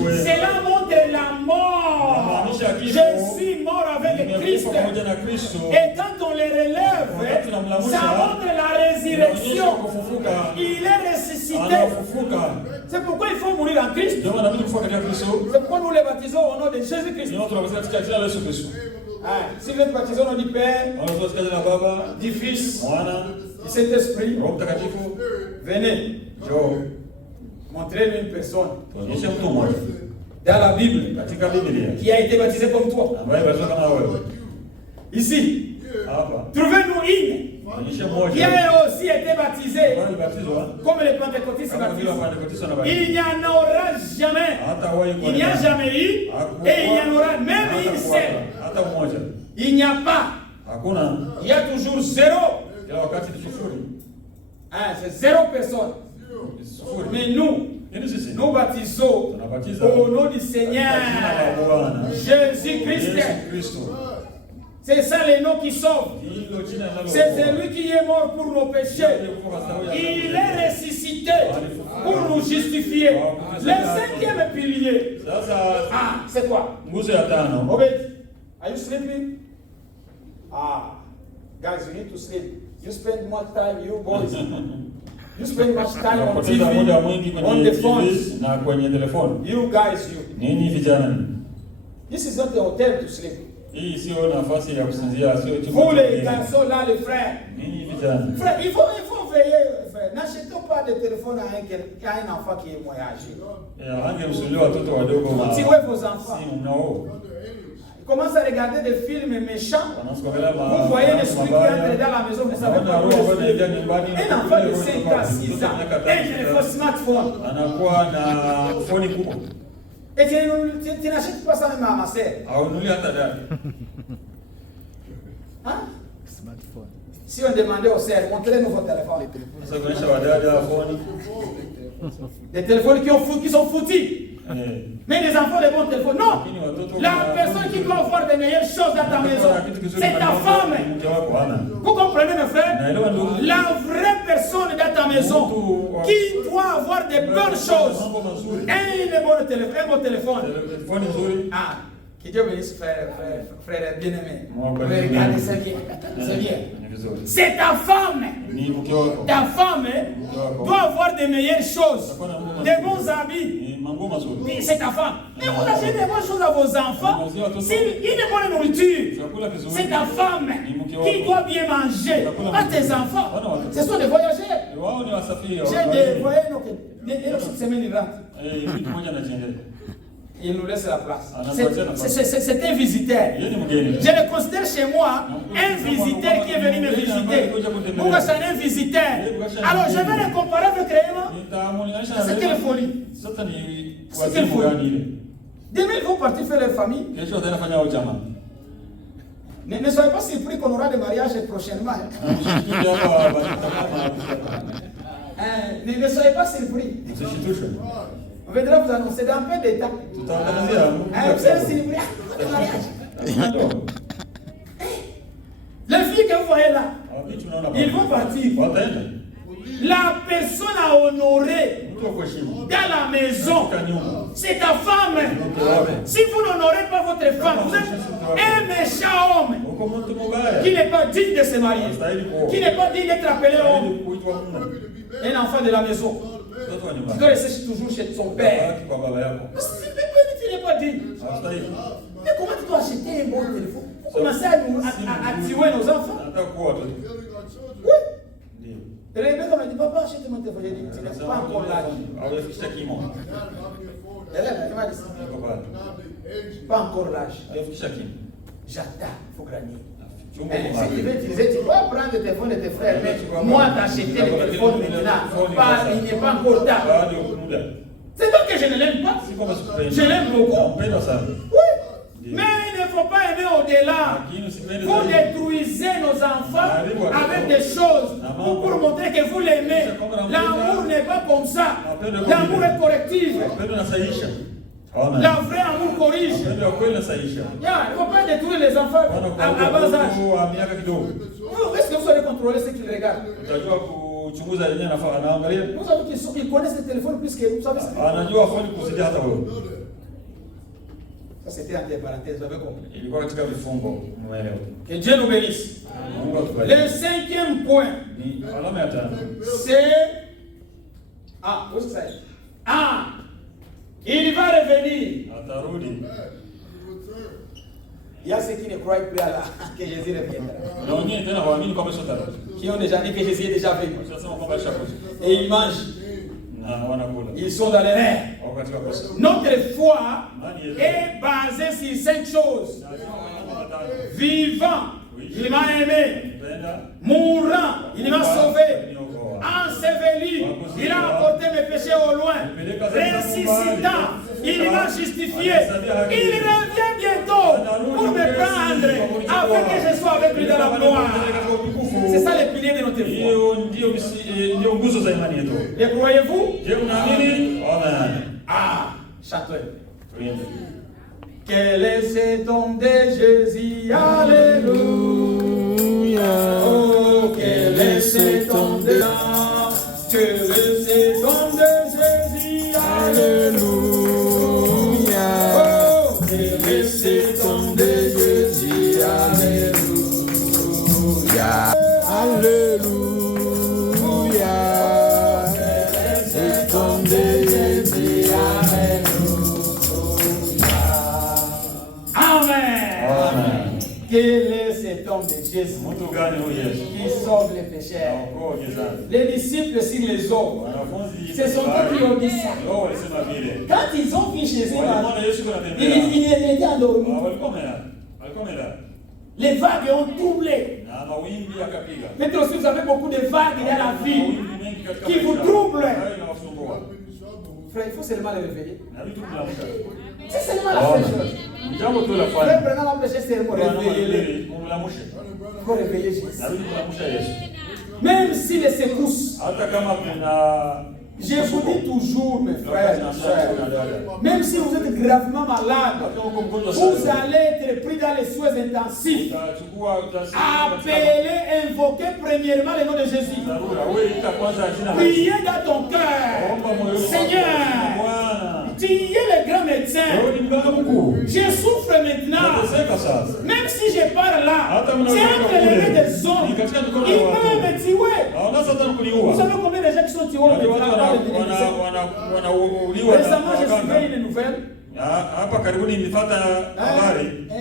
Cela montre la mort. Je suis mort avec Christ. Et quand on les relève, ça montre la résurrection. Il est ressuscité. C'est pourquoi il faut mourir en Christ. C'est pourquoi nous les baptisons au nom de Jésus-Christ. Si vous êtes baptisés au nom du Père, du Fils, du Saint-Esprit, venez. Montrez-nous une personne dans la Bible katika Biblia qui a été baptisé comme toi. ambaye basi kama wewe Ici, hapa trouvez-nous une onyesha qui mmoja a aussi été baptisé alibatizwa comme les pentecôtistes kama vile baptisés. Wapentekoste na Il n'y en aura jamais. hata wewe Il n'y a jamais eu et il y en aura même une seule. hata mmoja Il n'y a pas. hakuna, Il y a toujours zéro. kila wakati ni sufuri. Hein, c'est zéro personne. Sufuri. Mais nous, Nini sisi nous baptisons tunabatiza au nom du katika Seigneur jina la Bwana Jésus-Christ. Yesu Kristo. C'est ça le nom qui sauve. Hilo jina linalo C'est celui qui est mort pour nos péchés. Il est ressuscité pour nous justifier. Le cinquième pilier. Sasa Ah, c'est quoi? nguzo ya tano. Obed, are you sleeping? Ah, guys, you need to sleep. You spend much time, you boys. You spend much time on Napoteza muda mwingi TV, on the kwenye phones. TV na kwenye telefoni. You guys, you. Ninyi vijana, This is not a hotel to sleep. hii sio nafasi ya kusinzia, sio chumba Vous cha les wageni. garçons là, les frères. Ninyi vijana, Frère, il faut veiller, frère. N'achetons pas de téléphone à un enfant qui est moins âgé. angemsulia watoto wadogo wa Tuez vos enfants. simu nao Ils commencent à regarder des films méchants. wanasogelea Vous voyez l'esprit qui entre dans la maison, vous ne savez pas où l'esprit. Un enfant de 5 ans, 6 ans, un téléphone smartphone. anakuwa na foni kubwa, Et tu n'achètes pas ça même à ma sœur. haunuli hata dada. Hein? Smartphone. Si on demandait aux sœurs, montrez-nous vos téléphones. Sasa kuonyesha wadada foni Des téléphones qui sont foutus. Mais les enfants, les bons téléphones. Non! La personne qui doit avoir des meilleures choses dans ta maison, c'est ta femme. Vous comprenez, mes frères? La vraie personne dans ta maison qui doit avoir des bonnes choses. Un bon téléphone. Ah, que Dieu bénisse, frère bien-aimé. Regardez, c'est bien. C'est bien. C'est ta femme. Ta femme doit avoir des meilleures choses, des bons habits. C'est ta femme. Mais vous achetez des bonnes choses à vos enfants. C'est une bonne nourriture. C'est ta femme qui doit bien manger. Pas tes enfants. Ce sont des voyageurs. J'ai des voyageurs. Et l'autre semaine, ils rentrent. Il nous laisse la place. C'est un visiteur. Je le considère chez moi un visiteur qui est venu me visiter. Pourquoi c'est un visiteur? Alors je vais le comparer avec Réma. C'est quelle folie. C'est quelle folie. Demain ils vont partir faire leur famille. Ne soyez pas surpris qu'on aura des mariages prochainement. Ne soyez pas surpris. On viendra vous annoncer dans peu d'état. Vous allez célébrer le mariage. Les filles que vous voyez là, ils vont partir. La personne à honorer dans la maison, c'est ta femme. Si vous n'honorez pas votre femme, vous êtes un méchant homme qui n'est pas digne de se marier, qui n'est pas digne d'être appelé homme. Un enfant de la maison. Tu dois rester toujours chez ton père. Tu n'es pas digne. Mais comment tu dois acheter un bon téléphone? Vous commencez à tuer nos enfants. Oui. Rebecca m'a dit, papa, achète mon téléphone. J'ai dit, tu n'es pas encore l'âge. Elle m'a dit ça. Pas encore l'âge. J'attends, il faut gagner. Si tu veux utiliser, tu vas prendre le téléphone de tes frères. Mais moi, t'acheter le téléphone maintenant, il n'est pas encore tard. C'est pas que je ne l'aime pas. Je l'aime beaucoup. Oui. Mais il ne faut pas aimer au-delà. Vous détruisez nos enfants avec des choses pour montrer que vous l'aimez. L'amour n'est pas comme ça. L'amour est correctif. La vraie amour corrige. Il ne faut pas détruire les enfants à bas âge. Est-ce que vous allez contrôler ce qu'ils regardent? Vous savez qu'ils connaissent le téléphone plus que vous savez ça. Ça c'était entre parenthèses, vous avez compris. Que Dieu nous bénisse. Le cinquième point, c'est... Ah, où est-ce que ça est? Ah, il va revenir. Il y a ceux qui ne croient plus à que Jésus reviendra. Qui ont déjà dit que Jésus est déjà venu. Et ils mangent. Ils sont dans les nerfs. Notre foi est basée sur 5 choses. Vivant, il m'a aimé. Mourant, il m'a sauvé. Enseveli, il a apporté mes péchés au loin. Ressuscitant, il m'a justifié. Il revient bientôt pour me prendre afin que je sois avec lui dans la gloire. C'est ça les piliers de notre foi. Les croyez-vous? Ah, château. Quel est cet homme de Jésus? Alléluia. Oh, quel est cet homme de quel est cet homme de Jésus? Alléluia. Oh, quel est cet homme de Jésus? Alléluia. Alléluia. Quel est cet homme de Jésus? Amen. Quel est cet homme de Jésus qui sauve les pécheurs? Les disciples sur les eaux, ce sont eux qui ont dit ça. Quand ils ont vu Jésus, il était endormi. Les vagues ont troublé. Peut-être aussi vous avez beaucoup de vagues dans la vie qui vous troublent. Frère, il faut seulement les réveiller. C'est seulement la seule chose. Frère, prenons l'empêcher, c'est pour réveiller. Il faut réveiller Jésus. Même s'il les secousse. Je vous dis toujours, mes frères et sœurs, même si vous êtes gravement malade, vous allez être pris dans les soins intensifs. Appelez, invoquez premièrement le nom de Jésus. Priez dans ton cœur. Seigneur, tu es le grand médecin. Je souffre maintenant. Même si je pars là, tu es entre les mains des hommes. Ils peuvent me tuer. Vous savez combien de gens qui sont tués maintenant? Récemment, j'ai suivi une nouvelle.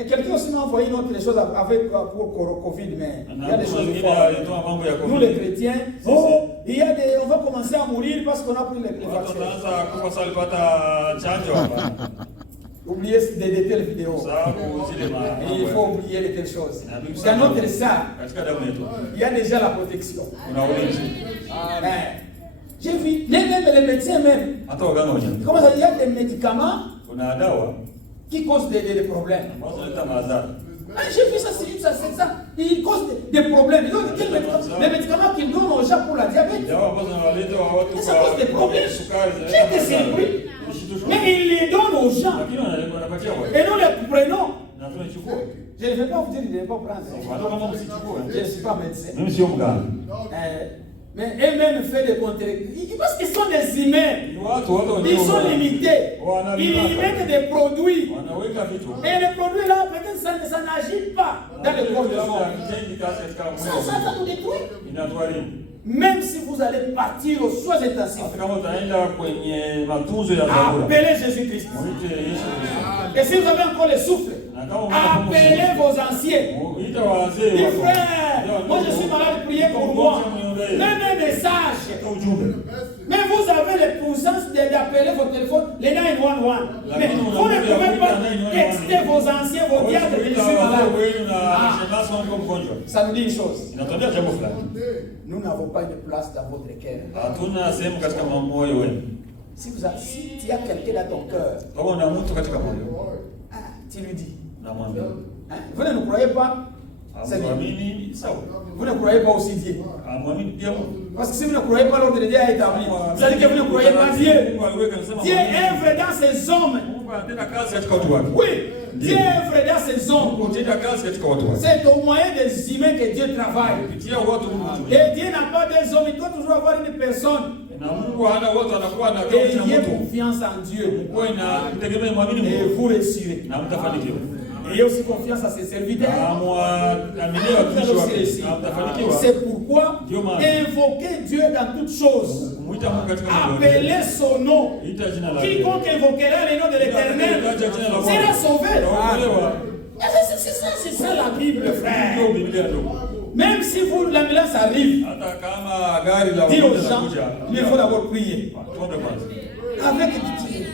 Quelqu'un aussi m'a envoyé une autre chose avec pour Covid, mais il y a des choses fortes. Nous les chrétiens, on va commencer à mourir parce qu'on a pris les vaccins. Oubliez de telles vidéos. Il faut oublier de telles choses. Dans notre sang, il y a déjà la protection. J'ai vu, les médecins même. Comment ça, il y a des médicaments qui causent des problèmes. J'ai vu ça, c'est ça. Ils causent des problèmes. Les médicaments qu'ils donnent aux gens pour la diabète. Ça cause des problèmes. J'ai été surpris. Mais ils les donnent aux gens. Et nous les prenons. Je ne vais pas vous dire, je ne vais pas prendre. Je ne suis pas médecin. Mais eux-mêmes font des contre-. Parce qu'ils sont des humains. Ils sont limités. Ils mettent des produits. Et les produits là, peut-être ça n'agit pas dans le corps de l'homme. Ça nous détruit. Même si vous allez partir aux soins intensifs, appelez Jésus-Christ. Et si vous avez encore le souffle, appelez vos anciens. Dis frère, moi je suis malade, priez pour moi. Même un message. Mais vous avez la puissance d'appeler votre téléphone, les 911. Mais vous ne pouvez pas texter vos anciens, vos diables, je suis malade. Ça nous dit une chose. Nous n'avons pas une place dans votre cœur. Si tu as quelqu'un dans ton cœur, tu lui dis. Vous ne nous croyez pas? Vous ne croyez pas aussi Dieu. Parce que si vous ne croyez pas, l'ordre de Dieu est établi. Ça veut dire que vous ne croyez pas Dieu. Dieu œuvre dans ses hommes. Oui, Dieu œuvre dans ses hommes. C'est au moyen des humains que Dieu travaille. Et Dieu n'a pas des hommes, il doit toujours avoir une personne. Ayez confiance en Dieu. Et vous réussirez. Ayez aussi confiance à ses serviteurs. C'est pourquoi invoquez Dieu dans toutes choses. Appelez son nom. Quiconque invoquera le nom de l'Éternel sera sauvé. C'est ça la Bible, frère. Même si l'ambulance arrive, dis aux gens, il faut d'abord prier. Avec Dieu.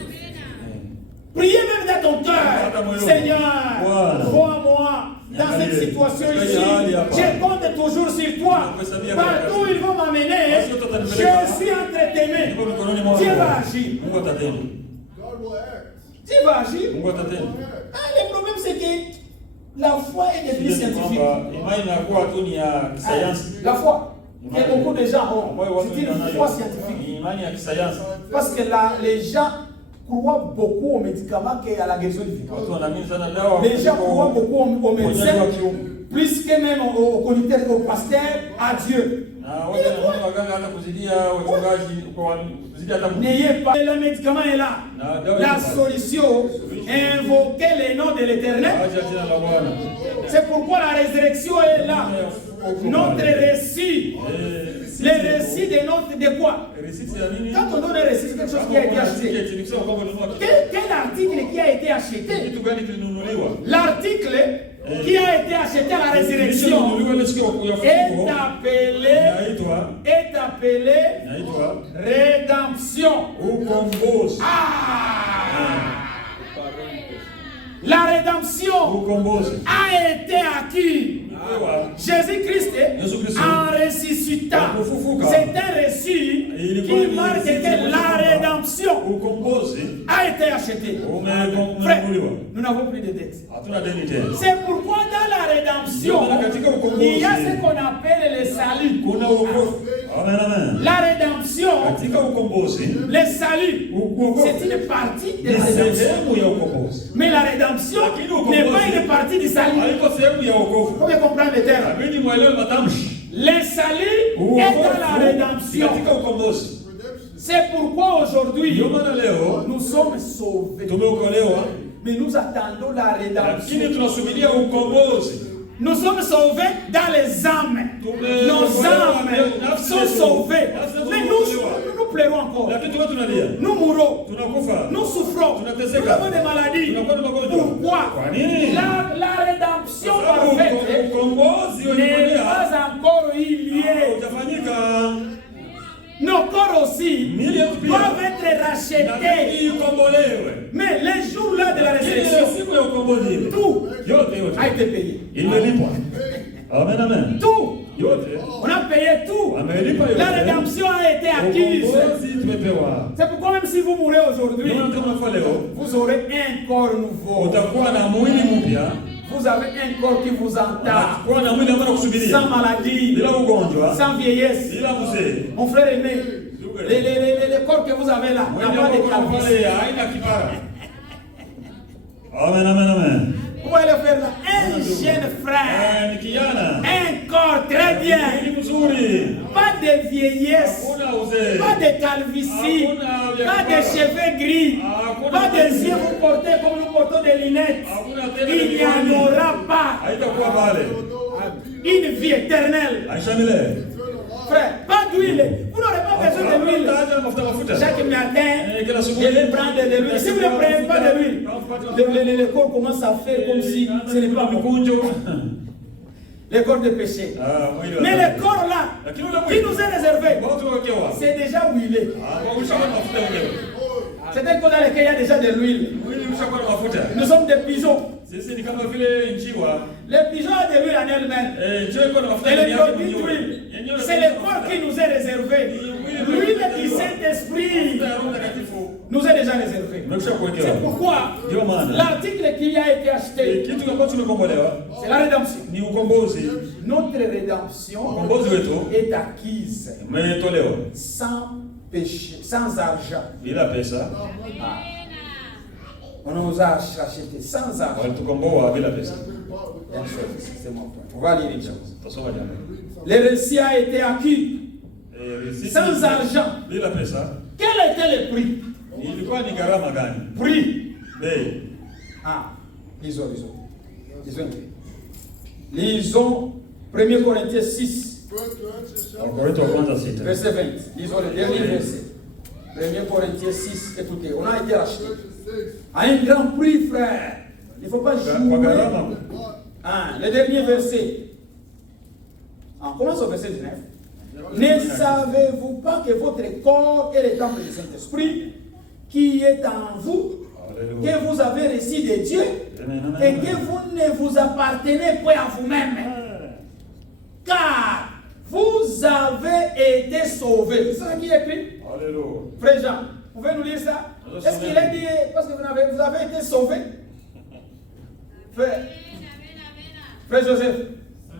Priez même dans ton cœur. Seigneur, vois-moi dans cette situation ici. Je compte toujours sur toi. Partout où ils vont m'amener, je suis entre tes mains. Dieu va agir. Dieu va agir. Le problème, c'est que la foi est devenue scientifique. La foi que beaucoup de gens ont, c'est une foi scientifique. Parce que là, les gens croient beaucoup aux médicaments qu'à la guérison divine. Les gens croient beaucoup aux médecins, plus que même aux conducteurs, aux pasteurs, à Dieu. N'ayez pas, le médicament est là. La solution, invoquez les noms de l'Éternel. C'est pourquoi la résurrection est là. Notre récit, le récit de quoi? Quand on donne un récit, c'est quelque chose qui a été acheté. Quel article qui a été acheté? L'article qui a été acheté à la résurrection est appelé rédemption. La rédemption a été acquise. Jésus-Christ, en ressuscitant, c'est un récit qui marque que la rédemption a été achetée. Frère, nous n'avons plus de dettes. C'est pourquoi dans la rédemption, il y a ce qu'on appelle le salut. La rédemption, le salut, c'est une partie de la rédemption. Mais la rédemption n'est pas une partie du salut. Vous pouvez comprendre le terme. Le salut est dans la rédemption. C'est pourquoi aujourd'hui, nous sommes sauvés. Mais nous attendons la rédemption. Nous sommes sauvés dans les âmes. Nos âmes sont sauvées. Mais nous pleurons encore. Nous mourons. Nous souffrons. Nous avons des maladies. Pourquoi? La rédemption parfaite n'est pas encore liée. Nos corps aussi doivent être rachetés. Mais les jours-là de la résurrection, tout a été payé. Amen, amen. Tout. On a payé tout. La rédemption a été acquise. C'est pourquoi même si vous mourrez aujourd'hui, vous aurez un corps nouveau. Vous avez un corps qui vous entend, sans maladie, sans vieillesse. Mon frère aimé, les corps que vous avez là, il n'y a pas de calvitie. Amen, amen, amen. Vous pouvez le faire là. Un jeune frère, un corps très bien, pas de vieillesse, pas de calvitie, pas de cheveux gris, pas de yeux vous portez comme nous portons des lunettes. Il n'y en aura pas. Une vie éternelle. Frère, pas d'huile. Vous n'aurez pas besoin de l'huile. Chaque matin, je vais prendre de l'huile. Si vous ne prenez pas de l'huile, le corps commence à faire comme si ce n'est pas bon. Le corps de péché. Mais le corps là, qui nous est réservé, c'est déjà huilé. C'est un corps dans lequel il y a déjà de l'huile. Nous sommes des pigeons. Les pigeons ont de l'huile en elles-mêmes. Et les produits d'huile, c'est le corps qui nous est réservé. L'huile du Saint-Esprit nous est déjà réservé. C'est pourquoi l'article qui a été acheté, c'est la rédemption. Notre rédemption est acquise sans péché, sans argent. On nous a acheté sans argent. C'est mon point. On va lire les choses. Le récit a été acquis sans argent. Quel était le prix? Prix. Lisons 1 Corinthiens 6. Verset 20. Lisons le dernier verset. 1 Corinthiens 6. Écoutez, on a été racheté à un grand prix, frère. Il ne faut pas jouer. Le dernier verset. On commence au verset 19. Ne savez-vous pas que votre corps est le temple du Saint-Esprit qui est en vous, que vous avez reçu de Dieu et que vous ne vous appartenez pas à vous-même. Car vous avez été sauvés. C'est ça qui est écrit. Alléluia. Frère Jean, vous pouvez nous lire ça? Est-ce qu'il est dit parce que vous avez été sauvés? Frère Joseph,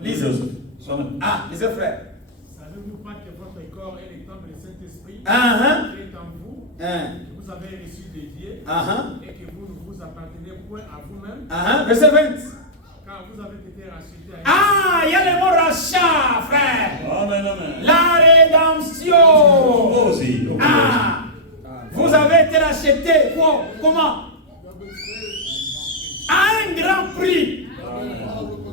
lisez. Ah, lisez frère. Savez-vous pas que votre corps est le temple du Saint-Esprit qui est en vous, que vous avez reçu de Dieu et que vous ne vous appartenez point à vous-même? Verset 20. Car vous avez été rachetés. Ah, il y a le mot rachat, frère. Amen, amen. La rédemption. Ah, vous avez été rachetés. Comment? À un grand prix.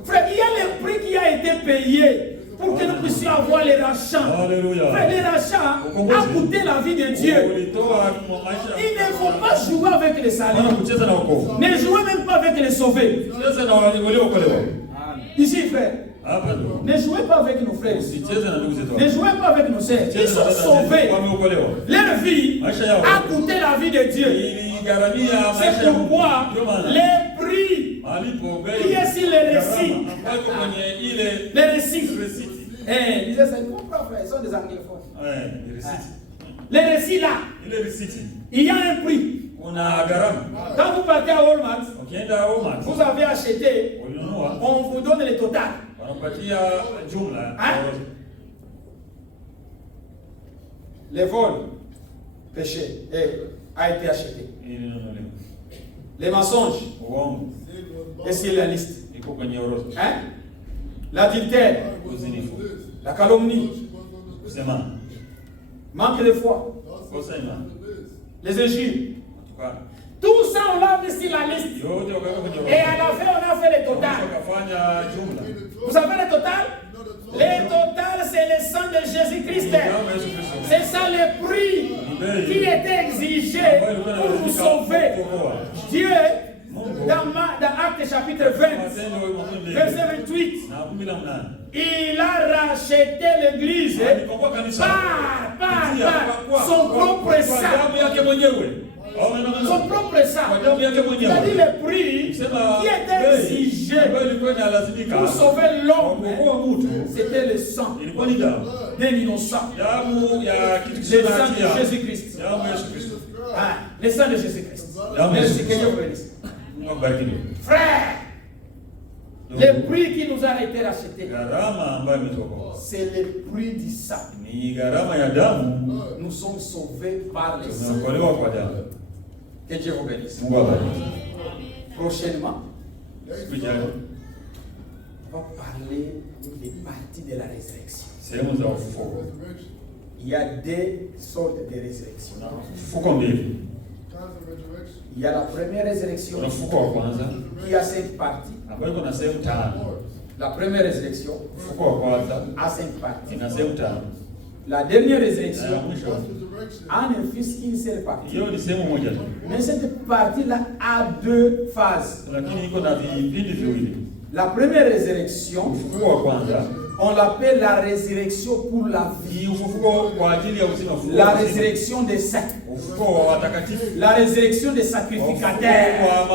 Frère, il y a le prix qui a été payé pour que nous puissions avoir les rachats. Alléluia. Frère, les rachats a coûté la vie de Dieu. Il ne faut pas jouer avec les saluts. Ne jouez même pas avec les sauvés. Ici, frère. Ne jouez pas avec nos frères. Ne jouez pas avec nos sœurs. Ils sont sauvés. Leur vie a coûté la vie de Dieu. C'est pourquoi les prix qui est sur les récits. Les récits. Disait ça, ils comprennent, frère. Ils sont des anglophones. Les récits là. Il y a un prix. Quand vous partez à Walmart, vous avez acheté, on vous donne le total. Le vol, péché, a été acheté. Les mensonges, et sur la liste. L'adultère, la calomnie, manque de foi, les injures. Tout ça, on l'a mis sur la liste. Et à la fin, on a fait le total. Vous savez le total? Le total, c'est le sang de Jésus-Christ. C'est ça le prix qui était exigé pour vous sauver. Dieu, dans Actes chapitre 20, verset 28, il a racheté l'église par son propre sang. Son propre sang. C'est-à-dire le prix qui était exigé pour sauver l'homme, c'était le sang d'un innocent. Le sang de Jésus-Christ. Le sang de Jésus-Christ. Merci que Dieu vous bénisse. Frère, le prix qui nous a été racheté, c'est le prix du sang. Nous sommes sauvés par le sang. Que Dieu vous bénisse. Prochainement, on va parler des parties de la résurrection. Il y a deux sortes de résurrection. Il y a la première résurrection qui a 5 parties. La première résurrection a 5 parties. La dernière résurrection a un fils qu'une seule partie. Mais cette partie-là a 2 phases. La première résurrection, on l'appelle la résurrection pour la vie. La résurrection des saints. La résurrection des sacrificataires.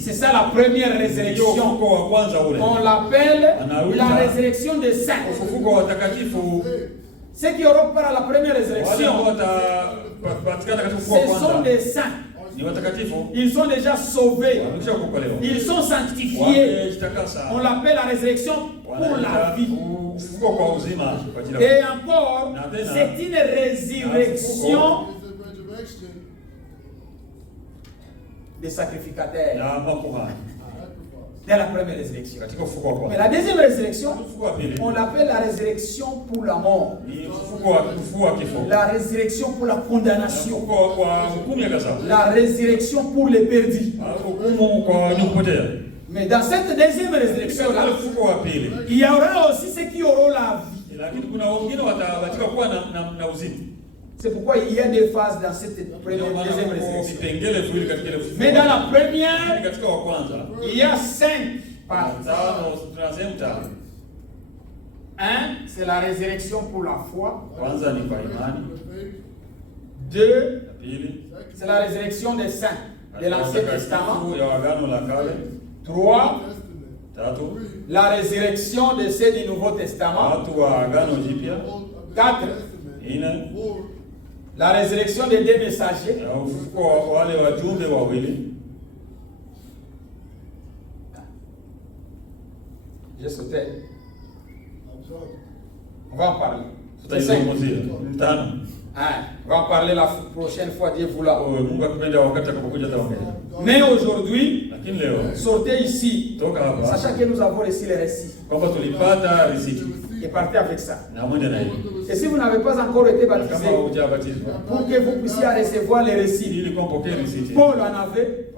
C'est ça la première résurrection. On l'appelle la résurrection des saints. Ceux qui auront part à la première résurrection, ce sont des saints. Ils sont déjà sauvés. Ils sont sanctifiés. On l'appelle la résurrection pour la vie. Et encore, c'est une résurrection des sacrificataires. Dans la première résurrection. Mais la deuxième résurrection, on l'appelle la résurrection pour la mort. La résurrection pour la condamnation. La résurrection pour les perdus. Mais dans cette deuxième résurrection-là, il y aura aussi ceux qui auront la vie. C'est pourquoi il y a 2 phases dans cette deuxième résurrection. Mais dans la première, il y a 5 parties. 1, c'est la résurrection pour la foi. 2, c'est la résurrection des saints. de l'Ancien Testament. 3. La résurrection de ceux du Nouveau Testament. 4. La résurrection des deux messagers. J'ai sauté. On va en parler. On va en parler la prochaine fois, Dieu voulant. Mais aujourd'hui, sortez ici, sachant que nous avons reçu les récits. Et partez avec ça. Et si vous n'avez pas encore été baptisé, pour que vous puissiez recevoir les récits, Paul en avait,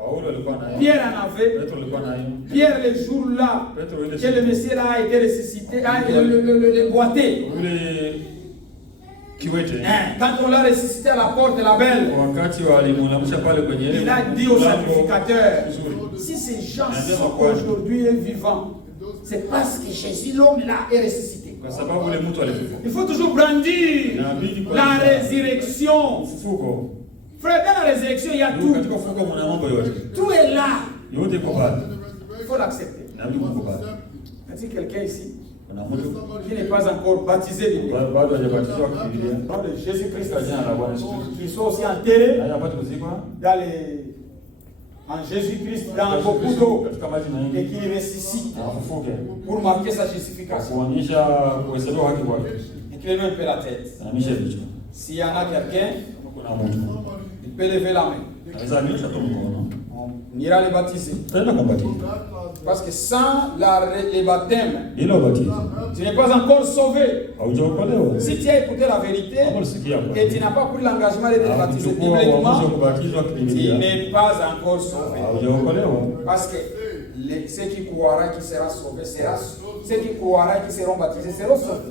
Pierre en avait, Pierre le jour-là, que le Messie là a été ressuscité, le boité. Quand on l'a ressuscité à la porte de la belle, il a dit au sacrificateur, si ces gens sont aujourd'hui vivants, c'est parce que Jésus, l'homme là, est ressuscité. Il faut toujours brandir la résurrection. Frère, dans la résurrection, il y a tout. Tout est là. Il faut l'accepter. Y a-t-il quelqu'un ici qui n'est pas encore baptisé de Jésus-Christ, qui soit aussi enterré en Jésus-Christ dans beaucoup d'eau et qui ressuscite pour marquer sa justification. Inclinez un peu la tête. S'il y en a quelqu'un, il peut lever la main. On ira les baptiser. Parce que sans les baptêmes, tu n'es pas encore sauvé. Si tu as écouté la vérité et tu n'as pas pris l'engagement de te baptiser bibliquement, tu n'es pas encore sauvé. Parce que ceux qui croiront qui seront sauvés, ceux qui croiront qui seront baptisés seront sauvés.